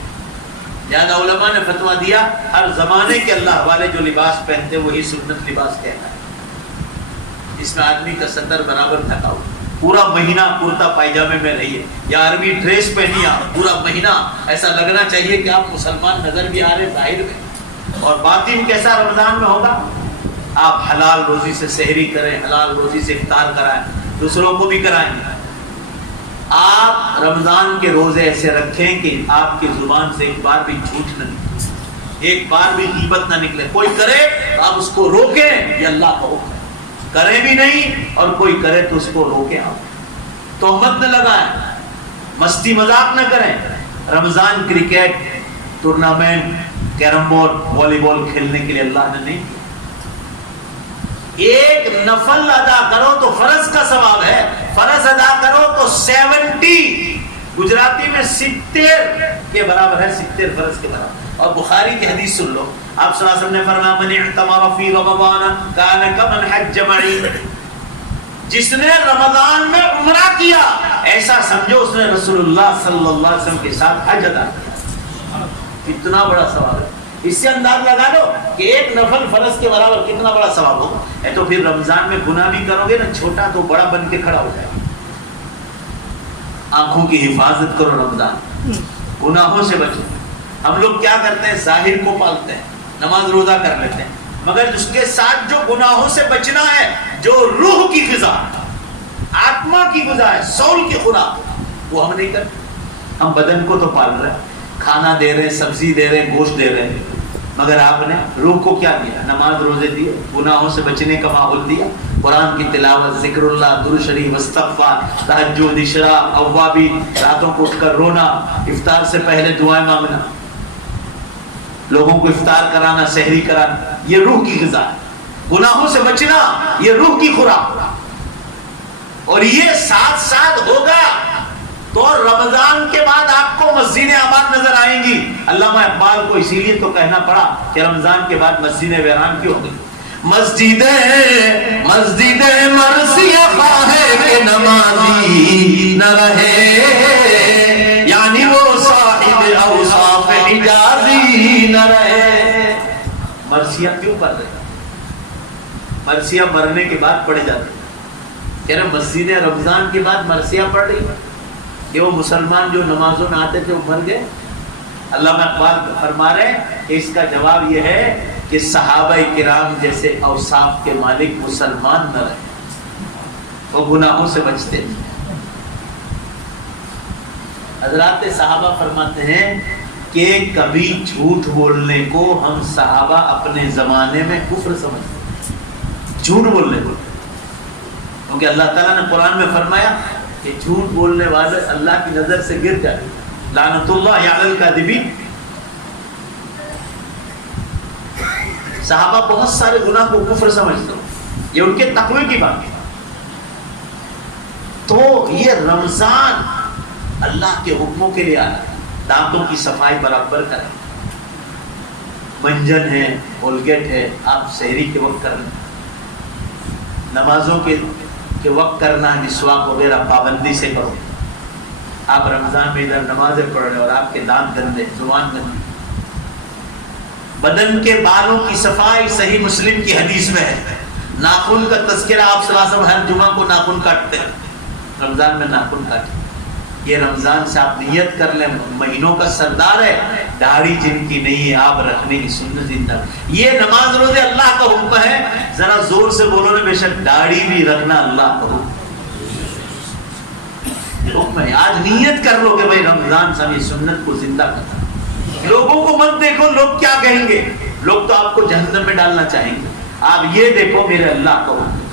زیادہ علماء نے فتویٰ دیا ہر زمانے کے اللہ والے جو لباس پہنتے وہی سنت لباس کہتا ہے، جس میں آدمی کا سطر برابر ڈھکا ہو، پورا مہینہ کرتا پائجامے میں رہیے یا عربی ڈریس پہنیے، پورا مہینہ ایسا لگنا چاہیے کہ آپ مسلمان نظر بھی آ رہے ظاہر میں. اور باطن کیسا رمضان میں ہوگا؟ آپ حلال روزی سے سحری کریں، حلال روزی سے افطار کرائیں، دوسروں کو بھی کرائیں. آپ رمضان کے روزے ایسے رکھیں کہ آپ کی زبان سے ایک بار بھی جھوٹ نہ نکلے، ایک بار بھی غیبت نہ نکلے. کوئی کرے تو آپ اس کو روکیں، یہ اللہ کا حکم ہے. کرے بھی نہیں اور کوئی کرے تو اس کو روکیں، آپ تہمت نہ لگائیں، مستی مذاق نہ کریں. رمضان کرکٹ ٹورنامنٹ، کیرم بورڈ، والی بال کھیلنے کے لیے اللہ نے نہیں. ایک نفل ادا کرو تو فرض کا ثواب ہے، فرض ادا کرو تو 70 گجراتی میں 70 کے برابر ہے، 70 فرض کے برابر. اور بخاری کی حدیث سن لو، آپ صلی اللہ علیہ وسلم نے فرمایا من اعتمر فی رمضان کان کمن حج معی، جس نے رمضان میں عمرہ کیا ایسا سمجھو اس نے رسول اللہ صلی اللہ علیہ وسلم کے ساتھ حج ادا کیا. کتنا بڑا ثواب ہے، اس سے انداز لگا لو کہ ایک نفل فرض کے برابر کتنا بڑا ثواب ہوگا. تو پھر رمضان میں گناہ بھی کرو گے نا، چھوٹا تو بڑا بن کے کھڑا ہو جائے گا. آنکھوں کی حفاظت کرو، رمضان گناہوں سے بچو. ہم لوگ کیا کرتے ہیں؟ ظاہر کو پالتے ہیں، نماز روزہ کر لیتے ہیں، مگر اس کے ساتھ جو گناہوں سے بچنا ہے، جو روح کی غذا، آتما کی غذا ہے، سول کی خوراک، وہ ہم نہیں کرتے. ہم بدن کو تو پال رہے ہیں، کھانا دے رہے ہیں، سبزی دے رہے ہیں، گوشت دے رہے ہیں، مگر آپ نے روح کو کیا دیا؟ نماز روزے دیے، گناہوں سے بچنے کا ماحول دیا، قرآن کی تلاوت، ذکر اللہ، درود شریف، استغفار، تہجد، اشراق، اوابین، راتوں کو اٹھ کر رونا، افطار سے پہلے دعائیں مانگنا، لوگوں کو افطار کرانا، سحری کرانا، یہ روح کی غذا ہے. گناہوں سے بچنا یہ روح کی خوراک. اور یہ ساتھ ساتھ ہوگا تو رمضان کے بعد آپ کو مسجدیں آباد نظر آئیں گی. علامہ اقبال کو اسی لیے تو کہنا پڑا کہ رمضان کے بعد مسجدیں ویران کیوں ہو گئی. مسجدیں مرثیہ خواہے کہ نمازی نہ رہے، یعنی وہ صاحب اوصاف حجازی نہ رہے. مرثیہ کیوں پڑھ رہے؟ مرثیہ مرنے کے بعد پڑھے جاتے ہیں. کہہ رہے مسجدیں رمضان کے بعد مرثیہ پڑھ رہی ہیں کہ وہ مسلمان جو نمازوں میں آتے تھے وہ مر گئے. علامہ اقبال فرما رہے ہیں کہ اس کا جواب یہ ہے کہ صحابہ کرام جیسے اوصاف کے مالک مسلمان نہ رہے، وہ گناہوں سے بچتے تھے. حضرات صحابہ فرماتے ہیں کہ کبھی جھوٹ بولنے کو ہم صحابہ اپنے زمانے میں کفر سمجھتے ہیں، جھوٹ بولنے کو، کیونکہ اللہ تعالیٰ نے قرآن میں فرمایا کہ جھوٹ بولنے والے اللہ کی نظر سے گر جائے، لعنت اللہ علی الکاذبین. صحابہ بہت سارے گناہ کو کفر سمجھتے ہیں، یہ ان کے تقوی کی بات ہے. تو یہ رمضان اللہ کے حکموں کے لیے آنا. دانتوں کی صفائی برابر کریں، منجن ہے، کولگیٹ ہے، آپ سحری کے وقت کریں، نمازوں کے وقت کرنا، مسواک وغیرہ پابندی سے کرو. آپ رمضان میں ادھر نمازیں پڑھ رہے اور آپ کے دانت گندے، زبان گندی. بدن کے بالوں کی صفائی صحیح مسلم کی حدیث میں ہے. ناخن کا تذکرہ، آپ صلی اللہ علیہ وسلم ہر جمعہ کو ناخن کاٹتے ہیں، رمضان میں ناخن کاٹیں. یہ رمضان سے آپ نیت کر لیں، مہینوں کا سردار ہے، داڑھی جن کی نہیں ہے آپ رکھنے کی سنت زندہ. یہ نماز روزے اللہ کا حکم ہے، ذرا زور سے بولو نا، بے شک داڑھی بھی رکھنا اللہ کا حکم ہے. آج نیت کر لو کہ بھائی رمضان سے ہم سنت کو زندہ کرنا. لوگوں کو مت دیکھو لوگ کیا کہیں گے، لوگ تو آپ کو جہنم میں ڈالنا چاہیں گے. آپ یہ دیکھو میرے اللہ کا حکم.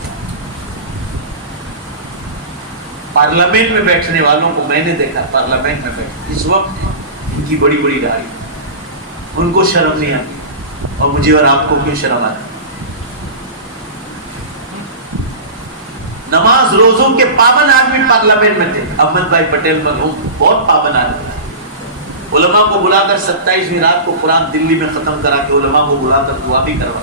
پارلیمنٹ میں بیٹھنے والوں کو میں نے دیکھا، پارلیمنٹ میں بیٹھے اس وقت ان کی بڑی بڑی داڑھی، ان کو شرم نہیں آتی، اور مجھے اور آپ کو کیوں شرم آتی؟ نماز روزوں کے پابند آدمی پارلیمنٹ میں تھے. احمد بھائی پٹیل مرحوم بہت پابند آدمی تھے. علماء کو بلا کر 27ویں رات کو قرآن دلی میں ختم کرا کے علماء کو بلا کر دعا بھی کروا.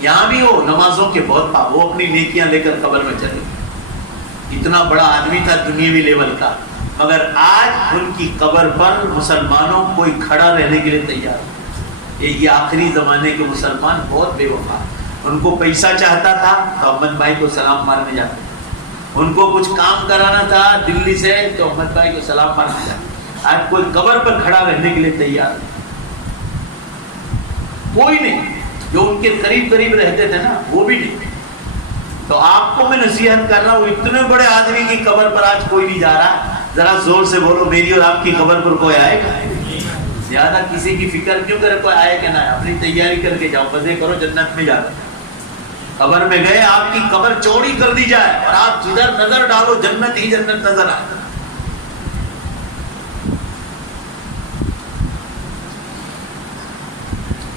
یہاں بھی وہ نمازوں کے بہت پابند، وہ اپنی نیکیاں لے کر قبر میں چلے گئے. اتنا بڑا آدمی تھا دنیاوی لیول کا، مگر آج ان کی قبر پر مسلمانوں کوئی کھڑا رہنے کے لیے تیار ہے. یہ آخری زمانے کے مسلمان بہت بے وفا. ان کو پیسہ چاہتا تھا تو احمد بھائی کو سلام مارنے جاتے، ان کو کچھ کام کرانا تھا دلی سے تو احمد بھائی کو سلام مارنے جاتے. آج کوئی قبر پر کھڑا رہنے کے لیے تیار نہیں، کوئی نہیں. جو ان کے قریب قریب رہتے تھے نا وہ بھی نہیں. تو آپ کو میں نصیحت کر رہا ہوں، اتنے بڑے آدمی کی قبر پر آج کوئی نہیں جا رہا. ذرا زور سے بولو میری اور آپ کی قبر پر کوئی آئے گا؟ زیادہ کسی کی فکر کیوں کرے، کوئی آئے کہ نہ آئے. اپنی تیاری کر کے جاؤ، مزے کرو جنت میں جا کر. قبر میں گئے، آپ کی قبر چوڑی کر دی جائے اور آپ جدھر نظر ڈالو جنت ہی جنت نظر آئے.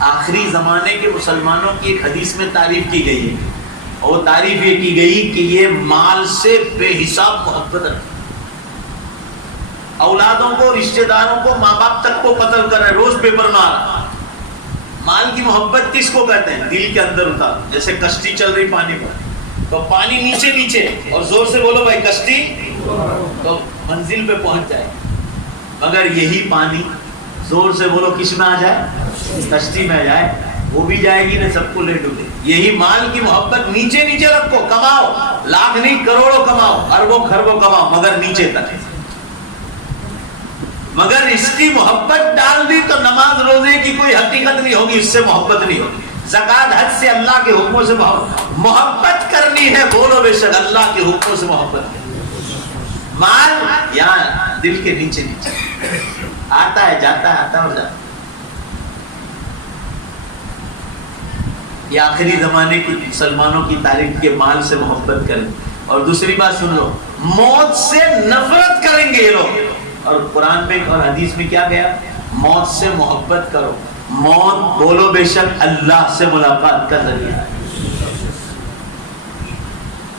آخری زمانے کے مسلمانوں کی ایک حدیث میں تعریف کی گئی ہے، اور تعریف یہ کی گئی کہ یہ مال سے بے حساب محبت رکھتے، اولادوں کو، رشتہ داروں کو، ماں باپ تک کو قتل کر رہے، روز پیپر میں آ رہا. مال کی محبت کس کو کہتے ہیں؟ دل کے اندر اتار. جیسے کشتی چل رہی پانی پر، تو پانی نیچے نیچے، اور زور سے بولو بھائی کشتی، تو منزل پہ پہنچ جائے. مگر یہی پانی زور سے بولو کس میں آ جائے؟ کشتی میں آ جائے، وہ بھی جائے گی نہ، سب کو لے ڈوبے. یہی مال کی محبت نیچے نیچے رکھو، کماؤ، لاکھ نہیں کروڑوں کماؤ، اربوں خربوں کماؤ، مگر نیچے تک. مگر اس کی محبت ڈال دی تو نماز روزے کی کوئی حقیقت نہیں ہوگی، اس سے محبت نہیں ہوگی. زکات حج سے، اللہ کے حکموں سے محبت کرنی ہے، بولو بے شک اللہ کے حکموں سے محبت کرنی. مال یہاں دل کے نیچے نیچے آتا ہے، جاتا ہے، آتا اور جاتا ہے. یہ آخری زمانے کی مسلمانوں کی تاریخ کے مال سے محبت کریں. اور دوسری بات سن لو، موت سے نفرت کریں گے یہ لوگ. اور قرآن میں اور حدیث میں کیا گیا؟ موت سے محبت کرو. موت بولو بے شک اللہ سے ملاقات کا ذریعہ ہے.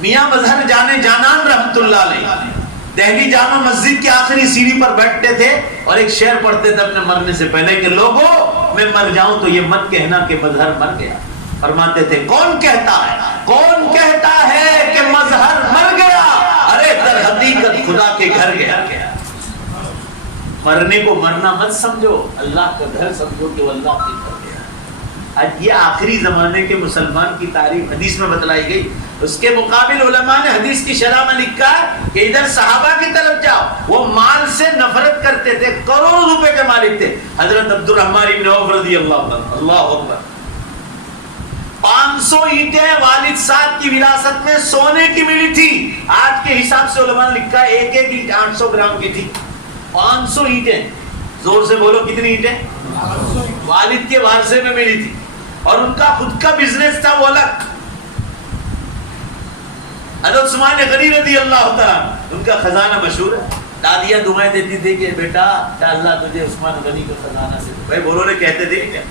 میاں مظہر جانے جانان رحمت اللہ علیہ دہلی جامع مسجد کی آخری سیڑھی پر بیٹھتے تھے اور ایک شعر پڑھتے تھے اپنے مرنے سے پہلے کہ لوگوں میں مر جاؤں تو یہ مت کہنا کہ مظہر مر گیا. فرماتے تھے کون کہتا ہے کہ مظہر مر گیا؟ ارے در حقیقت خدا کے گھر گیا. مرنے کو مرنا مت سمجھو، اللہ کا گھر سمجھو کہ وہ اللہ کے گھر گیا. آج یہ آخری زمانے کے مسلمان کی تعریف حدیث میں بتلائی گئی. اس کے مقابل علماء نے حدیث کی شرح میں لکھا کہ ادھر صحابہ کی طرف جاؤ، وہ مال سے نفرت کرتے تھے، کروڑوں روپے کے مالک تھے. حضرت عبد الرحمن بن عوف رضی اللہ عنہ، اللہ اکبر، 500 اینٹیں والد صاحب کی وراثت میں سونے کی ملی تھی. آج کے حساب سے علماء نے لکھا ایک ایک اینٹ 800 گرام کی تھی. 500 اینٹیں، زور سے بولو کتنی اینٹیں؟ والد کے وارثے میں ملی تھی. اور ان کا خود کا بزنس تھا وہ الگ. حضرت عثمان غنی رضی اللہ تعالیٰ، ان کا خزانہ مشہور ہے. دادیاں دعائیں دیتی تھی کہ بیٹا اللہ تجھے عثمان غنی کا خزانہ سے. بھائی بولو نے کہتے تھے کیا؟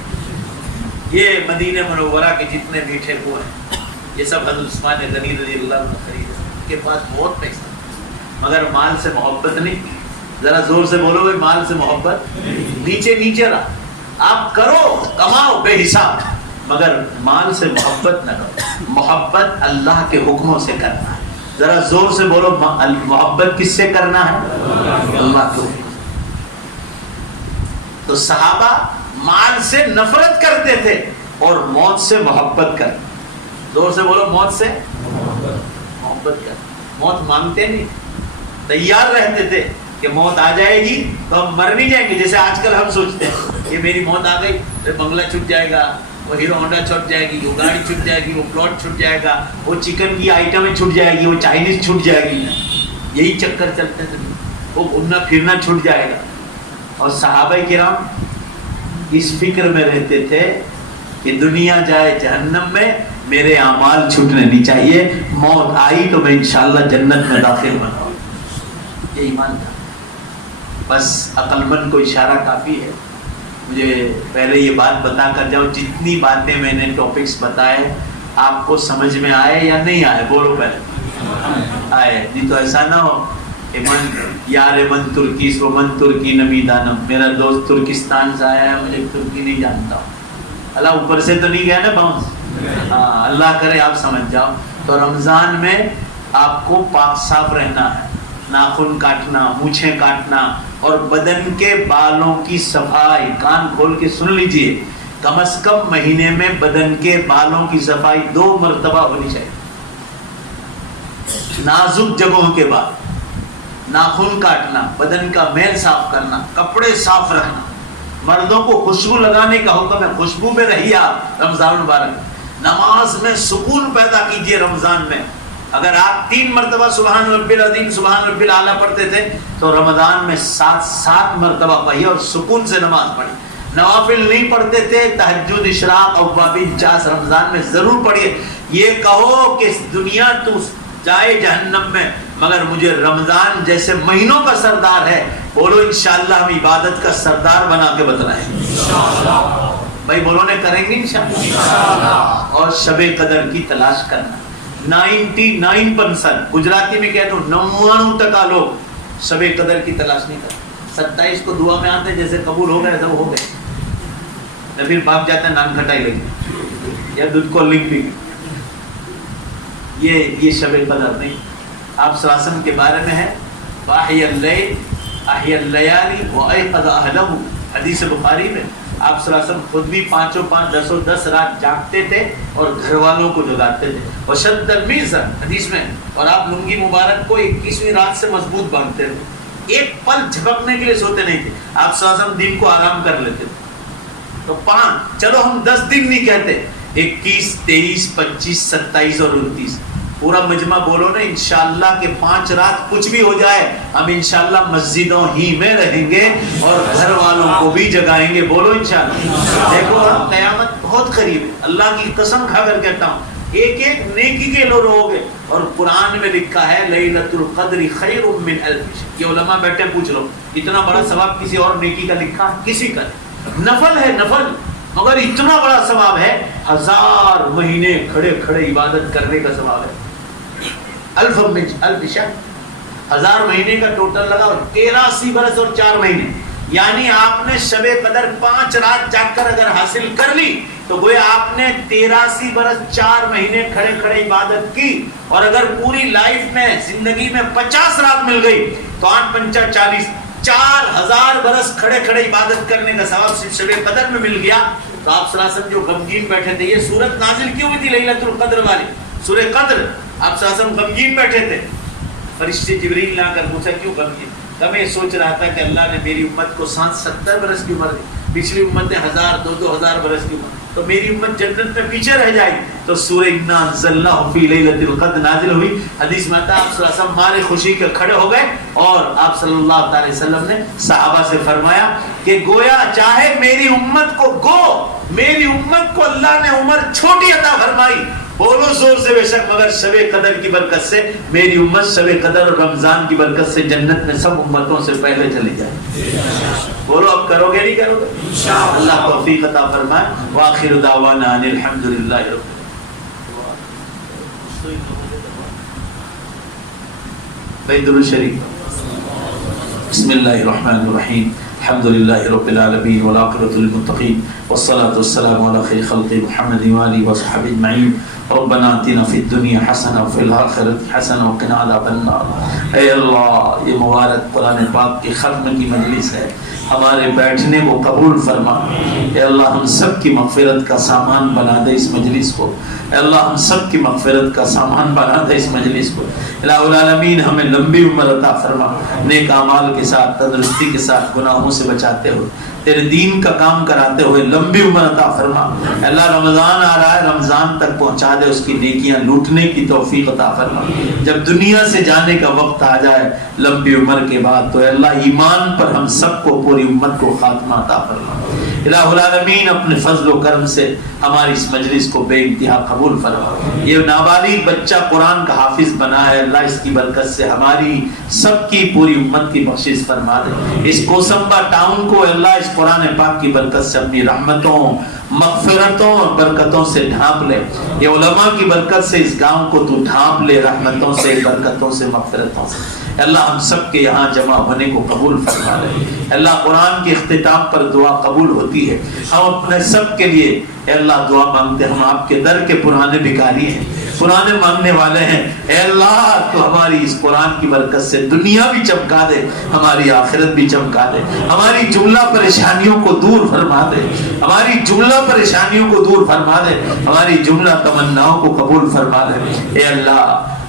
یہ مدینہ منورہ کے جتنے میٹھے وہ ہیں یہ سب حضرت عثمان غنی رضی اللہ عنہ خریدے. ان کے پاس بہت پیسہ مگر مال سے محبت نہیں. ذرا زور سے بولو بھائی مال سے محبت نیچے نیچے رہا. آپ کرو کماؤ بے حساب مگر مال سے محبت نہ کرو. محبت اللہ کے حکموں سے کرنا ہے. ذرا زور سے بولو محبت کس سے کرنا ہے؟ اللہ کے. تو صحابہ مال سے نفرت کرتے تھے اور موت سے محبت کرتے. زور سے بولو موت سے محبت کرتے. موت مانگتے نہیں، تیار رہتے تھے کہ موت آ جائے گی تو ہم مر نہیں جائیں گے. جیسے آج کل ہم سوچتے ہیں کہ میری موت آ گئی تو بنگلہ چھٹ جائے گا، وہ ہیرو ہونڈا چھٹ جائے گی، وہ گاڑی چھٹ جائے گی، وہ پلاٹ چھٹ جائے گا، وہ چکن کی آئٹمیں چھٹ جائے گی، وہ چائنیز چھٹ جائے گی. یہی چکر چلتے تھے، وہ گھومنا پھرنا چھٹ جائے گا. اور صحابہ کرام اس فکر میں رہتے تھے کہ دنیا جائے جہنم میں میرے اعمال چھٹنے نہیں چاہیے. موت آئی تو میں انشاءاللہ جنت میں داخل بناؤں. یہ ایمان تھا. بس عقل مند کو اشارہ کافی ہے. مجھے پہلے یہ بات بتا کر جاؤ، جتنی باتیں میں نے ٹاپکس بتائے آپ کو سمجھ میں آئے یا نہیں آئے؟ بولو پہلے آئے. نہیں تو ایسا نہ ہو کہ من یار من ترکی سو من ترکی نمی دانم، میرا دوست ترکستان سے آیا ہے مجھے ترکی نہیں جانتا ہوں. اللہ اوپر سے تو نہیں گیا نا باؤنس. ہاں اللہ کرے آپ سمجھ جاؤ. تو رمضان میں آپ کو پاک صاف رہنا ہے, ناخن کاٹنا, مونچھیں کاٹنا اور بدن کے بالوں کی صفائی. کان کھول کے سن لیجئے, کم از کم مہینے میں بدن کے بالوں کی صفائی 2 مرتبہ ہونی چاہیے. نازک جگہوں کے بال, ناخن کاٹنا, بدن کا میل صاف کرنا, کپڑے صاف رکھنا. مردوں کو خوشبو لگانے کا حکم ہے, خوشبو میں رہیے آپ رمضان مبارک. نماز میں سکون پیدا کیجئے رمضان میں. اگر آپ 3 مرتبہ سبحان ربی العظیم سبحان ربی الاعلیٰ پڑھتے تھے تو رمضان میں 7 مرتبہ پڑھیے اور سکون سے نماز پڑھیے. نوافل نہیں پڑھتے تھے, تہجد, اشراق, اوابین, چاس رمضان میں ضرور پڑھیے. یہ کہو کہ دنیا تو جائے جہنم میں مگر مجھے رمضان جیسے مہینوں کا سردار ہے. بولو انشاءاللہ ہم عبادت کا سردار بنا کے بتلائیں بھائی. بولو نے کریں گے انشاءاللہ. اور شب قدر کی تلاش کرنا. 99% گجراتی میں کہتا ہوں 99% لوگ شب قدر کی تلاش نہیں کرتے. 27 کو دعا میں آتے جیسے قبول ہو گئے سب ہو گئے, پھر بھاگ جاتے ہیں نان کھٹائی لگی یا دودھ کو لنک بھی. یہ شب قدر نہیں. آپ صلی اللہ علیہ وسلم کے بارے میں ہے وَأَحْيَا اللَّيْلَ أَحْيَا اللَّيَالِ وَأَيْقَظَ أَهْلَهُ. حدیث بخاری میں آپ صلی اللہ علیہ وسلم خود بھی 5 10 رات جاگتے تھے اور گھر والوں کو جگاتے تھے. وَشَدَّ الْمِيزَانَ حدیث میں, اور آپ لنگی مبارک کو 21ویں رات سے مضبوط باندھتے تھے. ایک پل جھپکنے کے لیے سوتے نہیں تھے. آپ صلی اللہ علیہ وسلم دن کو آرام کر لیتے تھے. تو 5, چلو ہم 10 دن نہیں کہتے, 21 23 25 27 اور 29 پورا مجمع بولو نا انشاءاللہ کہ 5 رات کچھ بھی ہو جائے ہم انشاءاللہ مسجدوں ہی میں رہیں گے اور گھر والوں کو بھی جگائیں گے. بولو انشاءاللہ. دیکھو قیامت بہت قریب ہے, اللہ کی قسم کھا کر کہتا ہوں. ایک نیکی کے لوگ رہو گے. اور قرآن میں لکھا ہے لیلۃ القدر خیر من الف شہر. یہ علماء بیٹھے پوچھ لو اتنا بڑا ثواب کسی اور نیکی کا لکھا؟ کسی کا نفل ہے, نفل, مگر اتنا بڑا ثواب ہے 1000 مہینے کھڑے کھڑے عبادت کرنے کا ثواب ہے. الف شہر 1000 مہینے کا ٹوٹل لگا اور 83 برس اور 4 مہینے. یعنی آپ نے شب قدر 5 رات جاگ کر اگر حاصل کر لی تو گویا آپ نے 83 برس 4 مہینے کھڑے کھڑے عبادت کی. اور اگر پوری لائف میں زندگی میں 50 رات مل گئی تو 8 5 40 4000 برس کھڑے کھڑے عبادت کرنے کا ثواب صرف شب قدر میں مل گیا. تو آپ صلی اللہ علیہ وسلم جو غمگین بیٹھے تھے, یہ سورت نازل کیوں ہوئی تھی لیلۃ القدر والی سورہ قدر. آپ صلی اللہ علیہ وسلم غمگین بیٹھے تھے. فرشتے جبریل نے آ کر پوچھا کیوں غمگین؟ میں سوچ رہا تھا کہ اللہ نے میری امت کو 70 برس کی عمر دی, پچھلی امت نے 1000 2000 برس کی عمر, تو میری امت جنت میں پیچھے رہ جائے. تو سورہ انا انزلناہ فی لیلۃ القدر نازل ہوئی. حدیث میں آتا ہے آپ صلی اللہ علیہ وسلم مارے خوشی کے کھڑے ہو گئے اور آپ صلی اللہ علیہ وسلم نے صحابہ سے فرمایا کہ گویا چاہے میری امت کو اللہ نے عمر چھوٹی عطا فرمائی, بولو زور سے بے شک, مگر شب قدر کی برکت سے میری امت شب قدر اور رمضان کی برکت سے جنت میں سب امتوں سے پہلے چلی جائے. بولو اب کرو گے نہیں کرو گے؟ اللہ توفیق عطا فرمائے. وآخر دعوانا ان الحمدللہ رب العالمین. شریف بسم اللہ الرحمن الرحیم. الحمد للہ رب العالمین والعاقبۃ للمتقین والصلاة والسلام علی خیر خلق محمد وآلہ وصحبہ اجمعین. ربنا آتنا فی الدنیا حسنہ وفی الآخرۃ حسنہ وقنا عذاب النار. اے اللہ, یہ مبارک قرآن پاک کے ختم کی مجلس ہے, ہمارے بیٹھنے کو قبول فرما. اے اللہ ہم سب کی مغفرت کا سامان بنا دے اس مجلس کو. اے اللہ ہم سب کی مغفرت کا سامان بنا دے اس مجلس کو. الہ العالمین ہمیں لمبی عمر عطا فرما, نیک اعمال کے ساتھ تندرستی کے ساتھ گناہوں سے بچاتے ہوئے تیرے دین کا کام کراتے ہوئے لمبی عمر عطا فرما. اللہ رمضان آ رہا ہے, رمضان تک پہنچا دے, اس کی نیکیاں لوٹنے کی توفیق عطا فرما. جب دنیا سے جانے کا وقت آ جائے لمبی عمر کے بعد تو اللہ ایمان پر ہم سب کو پوری امت کو خاتمہ عطا فرما. الہ العالمین اپنے فضل و کرم سے ہماری اس مجلس کو بے انتہا قبول فرما. یہ نابالغ بچہ قرآن کا حافظ بنا ہے, اللہ اس کی برکت سے ہماری سب کی پوری امت کی بخشش فرما دے. اس کوسمبا ٹاؤن کو اللہ اس قرآن پاک کی برکت سے اپنی رحمتوں مغفرتوں اور برکتوں سے ڈھانپ لے. یہ علماء کی برکت سے اس گاؤں کو تو ڈھانپ لے, رحمتوں سے برکتوں سے مغفرتوں سے. اللہ ہم سب کے یہاں جمع ہونے کو قبول فرما لے۔ اللہ قرآن کے اختتام پر دعا قبول ہوتی ہے، ہم اپنے سب کے لیے اے اللہ دعا مانگتے ہیں۔ ہم آپ کے در کے پرانے بھکاری ہیں، پرانے مانگنے والے ہیں، اے اللہ تو ہماری اس قرآن کی برکت سے دنیا بھی چمکا دے، ہماری آخرت بھی چمکا دے، ہماری جملہ پریشانیوں کو دور فرما دے، ہماری جملہ پریشانیوں کو دور فرما دے، ہماری جملہ تمناؤں کو قبول فرما دے۔ اے اللہ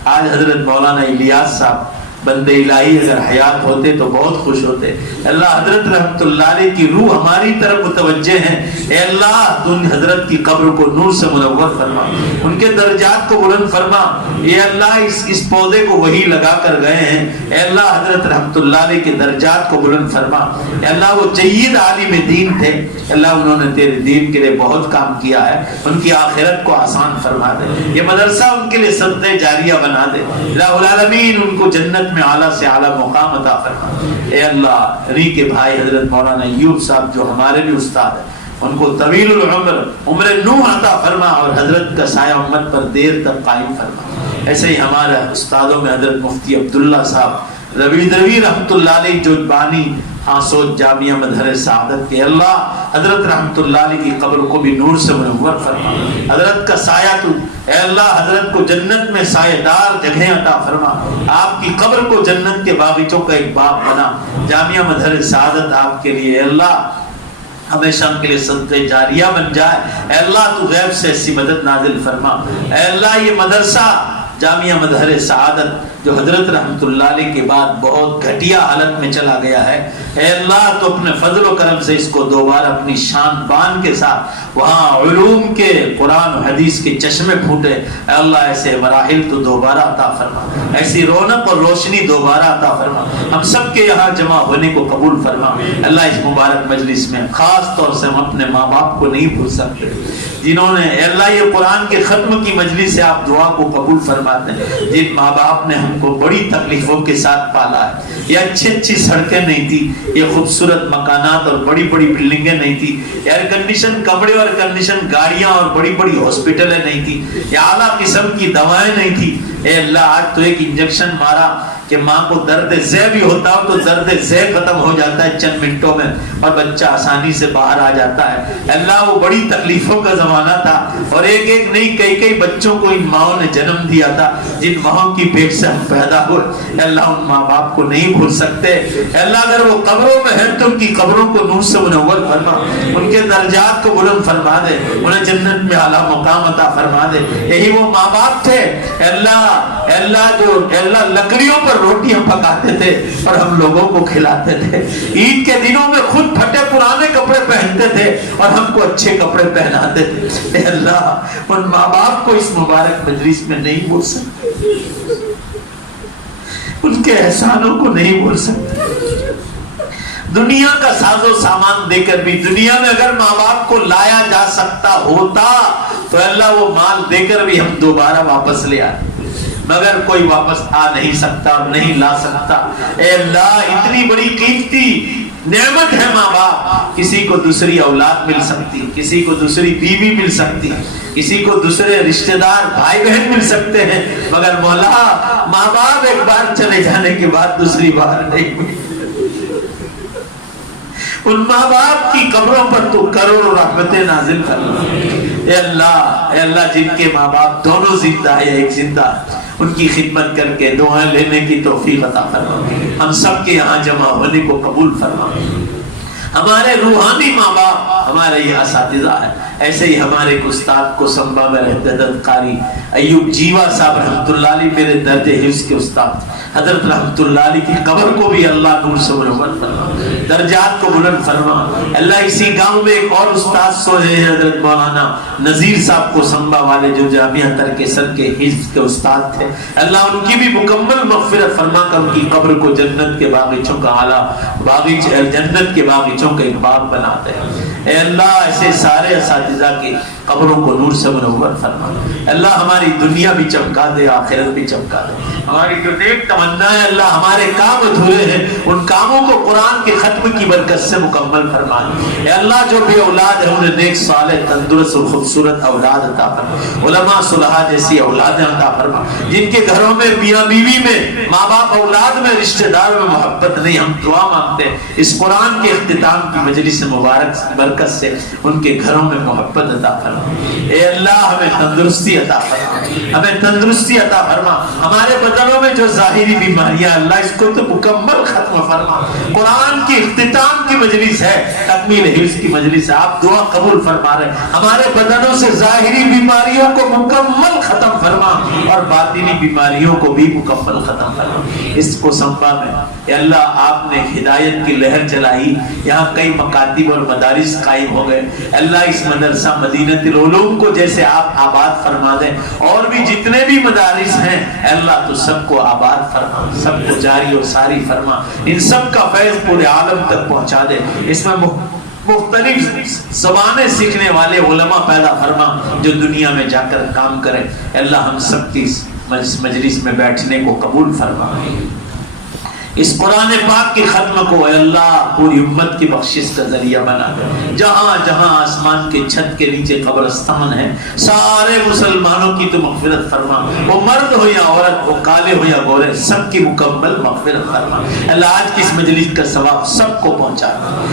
آج حضرت مولانا الیاس صاحب بندے الہی اگر حیات ہوتے تو بہت خوش ہوتے۔ اللہ حضرت رحمت اللہ علیہ کی روح ہماری طرف متوجہ ہے، اے اللہ تو ان حضرت کی قبر کو نور سے منور فرما، ان کے درجات کو بلند فرما۔ اے اللہ اس پودے کو وہی لگا کر گئے ہیں، اے اللہ حضرت رحمت اللہ علیہ کے درجات کو بلند فرما۔ اے اللہ وہ جید عالم دین تھے، اللہ انہوں نے تیرے دین کے لیے بہت کام کیا ہے، ان کی آخرت کو آسان فرما دے، یہ مدرسہ ان کے لیے صدقہ جاریہ بنا دے۔ الہ العالمین ان کو جنت میں اعلیٰ سے اعلیٰ مقام عطا فرما۔ اے اللہ ری کے بھائی حضرت مولانا ایوب صاحب جو ہمارے بھی استاد ہیں، ان کو طویل العمر عمر نوح عطا فرما اور حضرت کا سایہ امت پر دیر تک قائم فرما۔ ایسے ہی ہمارے استادوں میں حضرت مفتی عبداللہ صاحب ربی دروی رحمت اللہ علیہ جو بانی آسود جامعہ مظہر سعادت کے، اللہ حضرت رحمت اللہ علیہ کی قبر کو بھی نور سے منور فرما، حضرت کا سایہ تو اے اللہ حضرت کو جنت میں سایہ دار جگہ عطا فرما، آپ کی قبر کو جنت کے باغیچوں کا ایک باغ بنا، جامعہ مظہر سعادت آپ کے لیے اے اللہ ہمیشہ کے لیے صدقہ جاریہ بن جائے۔ اے اللہ تو غیب سے ایسی مدد نازل فرما۔ اے اللہ یہ مدرسہ جامعہ مظہر سعادت جو حضرت رحمت اللہ علیہ کے بعد بہت گھٹیا حالت میں چلا گیا ہے، اے اللہ تو اپنے فضل و کرم سے اس کو دوبارہ اپنی شان بان کے ساتھ وہاں علوم کے قرآن و حدیث کے چشمے پھوٹے، اے اللہ ایسے مراحل تو دوبارہ عطا فرما، ایسی رونق اور روشنی دوبارہ عطا فرما، ہم سب کے یہاں جمع ہونے کو قبول فرما۔ اللہ اس مبارک مجلس میں خاص طور سے ہم اپنے ماں باپ کو نہیں بھول سکتے جنہوں نے اے اللہ یہ قرآن کے ختم کی مجلس سے آپ دعا کو قبول فرماتے ہیں، جن ماں باپ نے ہم کو بڑی تکلیفوں کے ساتھ پالا ہے، یہ اچھی سڑکیں نہیں تھی، یہ خوبصورت مکانات اور بڑی بڑی بلڈنگیں نہیں تھی، ایئر کنڈیشن کمرے اور کنڈیشن گاڑیاں اور بڑی بڑی ہاسپٹلیں نہیں تھی، یہ اعلیٰ قسم کی دوائیں نہیں تھی۔ اے اللہ آج تو ایک انجیکشن مارا کہ ماں کو درد زہ بھی ہوتا ہو تو درد زہ ختم ہو جاتا ہے چند منٹوں میں اور بچہ آسانی سے باہر آ جاتا ہے۔ اللہ وہ بڑی تکلیفوں کا زمانہ تھا اور ایک ایک نہیں کئی بچوں کو ان ماؤں نے جنم دیا تھا جن ماؤں کی پیٹ سے ہم پیدا ہوئے۔ اللہ ان ماں باپ کو نہیں بھول سکتے۔ اللہ اگر وہ قبروں میں ہیں تو ان کی قبروں کو نور سے منور فرما، ان کے درجات کو بلند فرما دے، انہیں جنت میں اعلیٰ مقام عطا فرما دے۔ یہی وہ ماں باپ تھے اللہ جو لکڑیوں پر روٹیاں پکاتے تھے اور ہم لوگوں کو کھلاتے تھے، عید کے دنوں میں خود پھٹے پرانے کپڑے پہنتے تھے اور ہم کو اچھے کپڑے پہناتے تھے۔ اے اللہ ان ماں باپ کو اس مبارک مجلس میں نہیں بھول سکتے، ان کے احسانوں کو نہیں بھول سکتے۔ دنیا کا ساز و سامان دے کر بھی دنیا میں اگر ماں باپ کو لایا جا سکتا ہوتا تو اللہ وہ مال دے کر بھی ہم دوبارہ واپس لے آتے، مگر کوئی واپس آ نہیں سکتا اور نہیں لا سکتا۔ اے اللہ اتنی بڑی قیمتی نعمت ہے ماں باپ، کسی کو دوسری اولاد مل سکتی، کسی کو دوسری بیوی مل سکتی، کسی کو دوسرے رشتہ دار بھائی بہن مل سکتے ہیں، مگر مولا ماں باپ ایک بار چلے جانے کے بعد دوسری بار نہیں ملتے۔ ان ماں باپ کی قبروں پر تو کروڑوں رحمتیں نازل فرما۔ اے اللہ جن کے ماں باپ دونوں زندہ ہے ایک زندہ، ان کی خدمت کر کے دعائیں لینے کی توفیق عطا فرما، ہم سب کے یہاں جمع ہونے کو قبول فرما۔ ہمارے روحانی ماں باپ ہمارے یہ اساتذہ ہیں، ایسے ہی ہمارے ایک استاد کو سمبا میں رہتے حضرت قاری ایوب جیوا صاحب رحمت اللہ علیہ میرے درد حفظ کے استاد، حضرت رحمت اللہ علیہ کی قبر کو بھی اللہ نور سے منور فرما، درجات کو بلند فرما۔ اللہ اسی گاؤں میں ایک اور استاد سوئے ہیں حضرت مولانا نذیر صاحب کو سمبا والے جو جامعہ ترکسر کے حفظ کے استاد تھے، اللہ ان کی بھی مکمل مغفرت فرما کر ان کی قبر کو جنت کے باغیچوں کا اعلیٰ باغیچہ، جنت کے باغیچوں کا ایک باغ بناتے ہیں۔ اے اللہ ایسے سارے اساتذہ کے قبروں کو نور سے منور فرما. اللہ ہماری دنیا بھی چمکا دے, آخرت بھی چمکا دے. ہماری جو نیک تمنا ہے اللہ, ہمارے کام ادھورے ہیں, ان کاموں کو قرآن کے ختم کی برکت سے مکمل فرما. اے اللہ جو بھی اولاد ہے انہیں نیک صالح تندرست اور خوبصورت اولاد عطا فرما. علماء صلحاء جیسی اولادیں عطا فرما. جن کے گھروں میں میاں بیوی میں, ماں باپ اولاد میں, رشتہ دار میں محبت نہیں, ہم دعا مانگتے ہیں اس قرآن کے اختتام کی مجلس مبارک برکت سے ان کے گھروں میں محبت عطا فرما. اے اللہ ہمیں تندرستی عطا فرما, ہمیں تندرستی عطا فرما. ہمارے بدنوں میں جو ظاہری بیماریاں اللہ اس کو تو مکمل ختم فرما. قرآن کی اختتام کی مجلس ہے, تکمیل حفظ کی مجلس ہے, آپ دعا قبول فرما رہے ہیں. ہمارے بدنوں سے ظاہری بیماریوں کو مکمل ختم فرما اور باطنی بیماریوں کو بھی مکمل ختم فرما. اس کو سنبا میں اے اللہ آپ نے ہدایت کی لہر چلائی, یہاں کئی مکاتب اور مدارس قائم ہو گئے. اللہ اس مدرسہ مدینۃ العلوم کو جیسے آپ آباد فرما دیں, اور بھی جتنے بھی مدارس ہیں اے اللہ تو سب کو آباد فرما, سب کو جاری و ساری فرما, ان سب کا فیض پورے عالم تک پہنچا دے. اس میں مختلف زبانیں سیکھنے والے علماء پیدا فرما جو دنیا میں جا کر کام کریں. اللہ ہم سب کی مجلس میں بیٹھنے کو قبول فرما. اس قرآن پاک کے ختم کو اے اللہ پوری امت کی بخشش کا ذریعہ بنا دے. جہاں جہاں آسمان کے چھت کے نیچے قبرستان ہے سارے مسلمانوں کی تو مغفرت فرما, وہ مرد ہو یا عورت, وہ کالے ہو یا گورے, سب کی مکمل مغفرت فرما. اللہ آج کی اس مجلس کا ثواب سب کو پہنچا.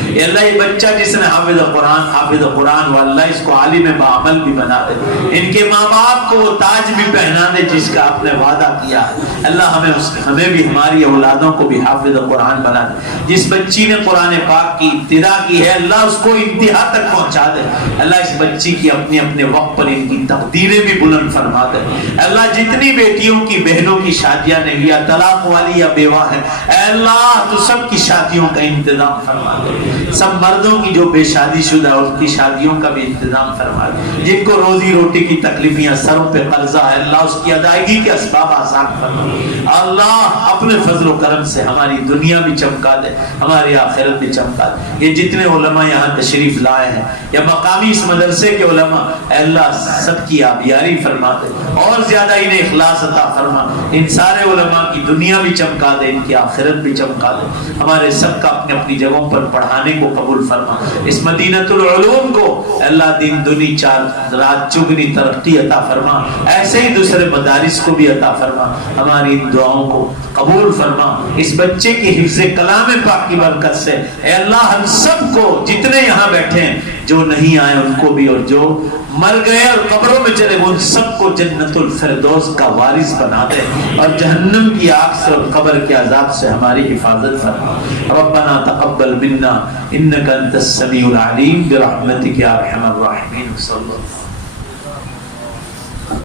اے اللہ یہ بچہ جس نے حافظ قرآن واللہ اس کو عالم بعمل بھی بنا دے. ان کے ماں باپ کو وہ تاج بھی پہنا دے جس کا آپ نے وعدہ کیا ہے. اللہ ہمیں بھی ہماری اولادوں کو بھی حافظ قرآن بنا دے. جس بچی نے قرآن پاک کی ابتدا کی ہے اللہ اس کو انتہا تک پہنچا دے. اللہ اس بچی کی اپنے اپنے وقت پر ان کی تقدیریں بھی بلند فرما دے. اللہ جتنی بیٹیوں کی بہنوں کی شادیاں نہیں یا طلاق والی یا بیوہ ہیں اے اللہ تو سب کی شادیوں کا انتظام فرما دے. سب مردوں کی جو بے شادی شدہ ان کی شادیوں کا بھی انتظام فرما دے. جن کو روزی روٹی کی تکلیفیں, سروں پہ قرضہ ہے اللہ اس کی ادائیگی کے اسباب آسان فرما. اللہ اپنے فضل و کرم سے ہماری دنیا بھی چمکا دے, ہماری آخرت بھی چمکا دے. یہ جتنے علماء یہاں تشریف لائے ہیں یا مقامی اس مدرسے کے علماء اے اللہ سب کی آبیاری فرما دے, اور زیادہ انہیں اخلاص عطا فرما. ان سارے علماء کی دنیا بھی چمکا دے, ان کی آخرت بھی چمکا دے. ہمارے سب کا اپنے اپنی جگہوں پر پڑھانے کو قبول فرما. اس مدینۃ العلوم کو اللہ دن دنی چار رات چگنی ترقی عطا فرما. ایسے ہی دوسرے مدارس کو بھی عطا فرما. ہماری ان دعاؤں کو قبول فرما. اس بچے کی حفظ کلام پاک کی برکت سے اے اللہ ہم سب کو جتنے یہاں بیٹھے ہیں, جو نہیں آئے ان کو بھی, اور جو مر گئے اور قبروں میں چلے گئے ان سب کو جنت الفردوس کا وارث بنا دے, اور جہنم کی آگ سے اور قبر کے عذاب سے ہماری حفاظت فرما. ربنا تقبل منا انك انت السميع العليم برحمتك يا ارحم الراحمين. صلی اللہ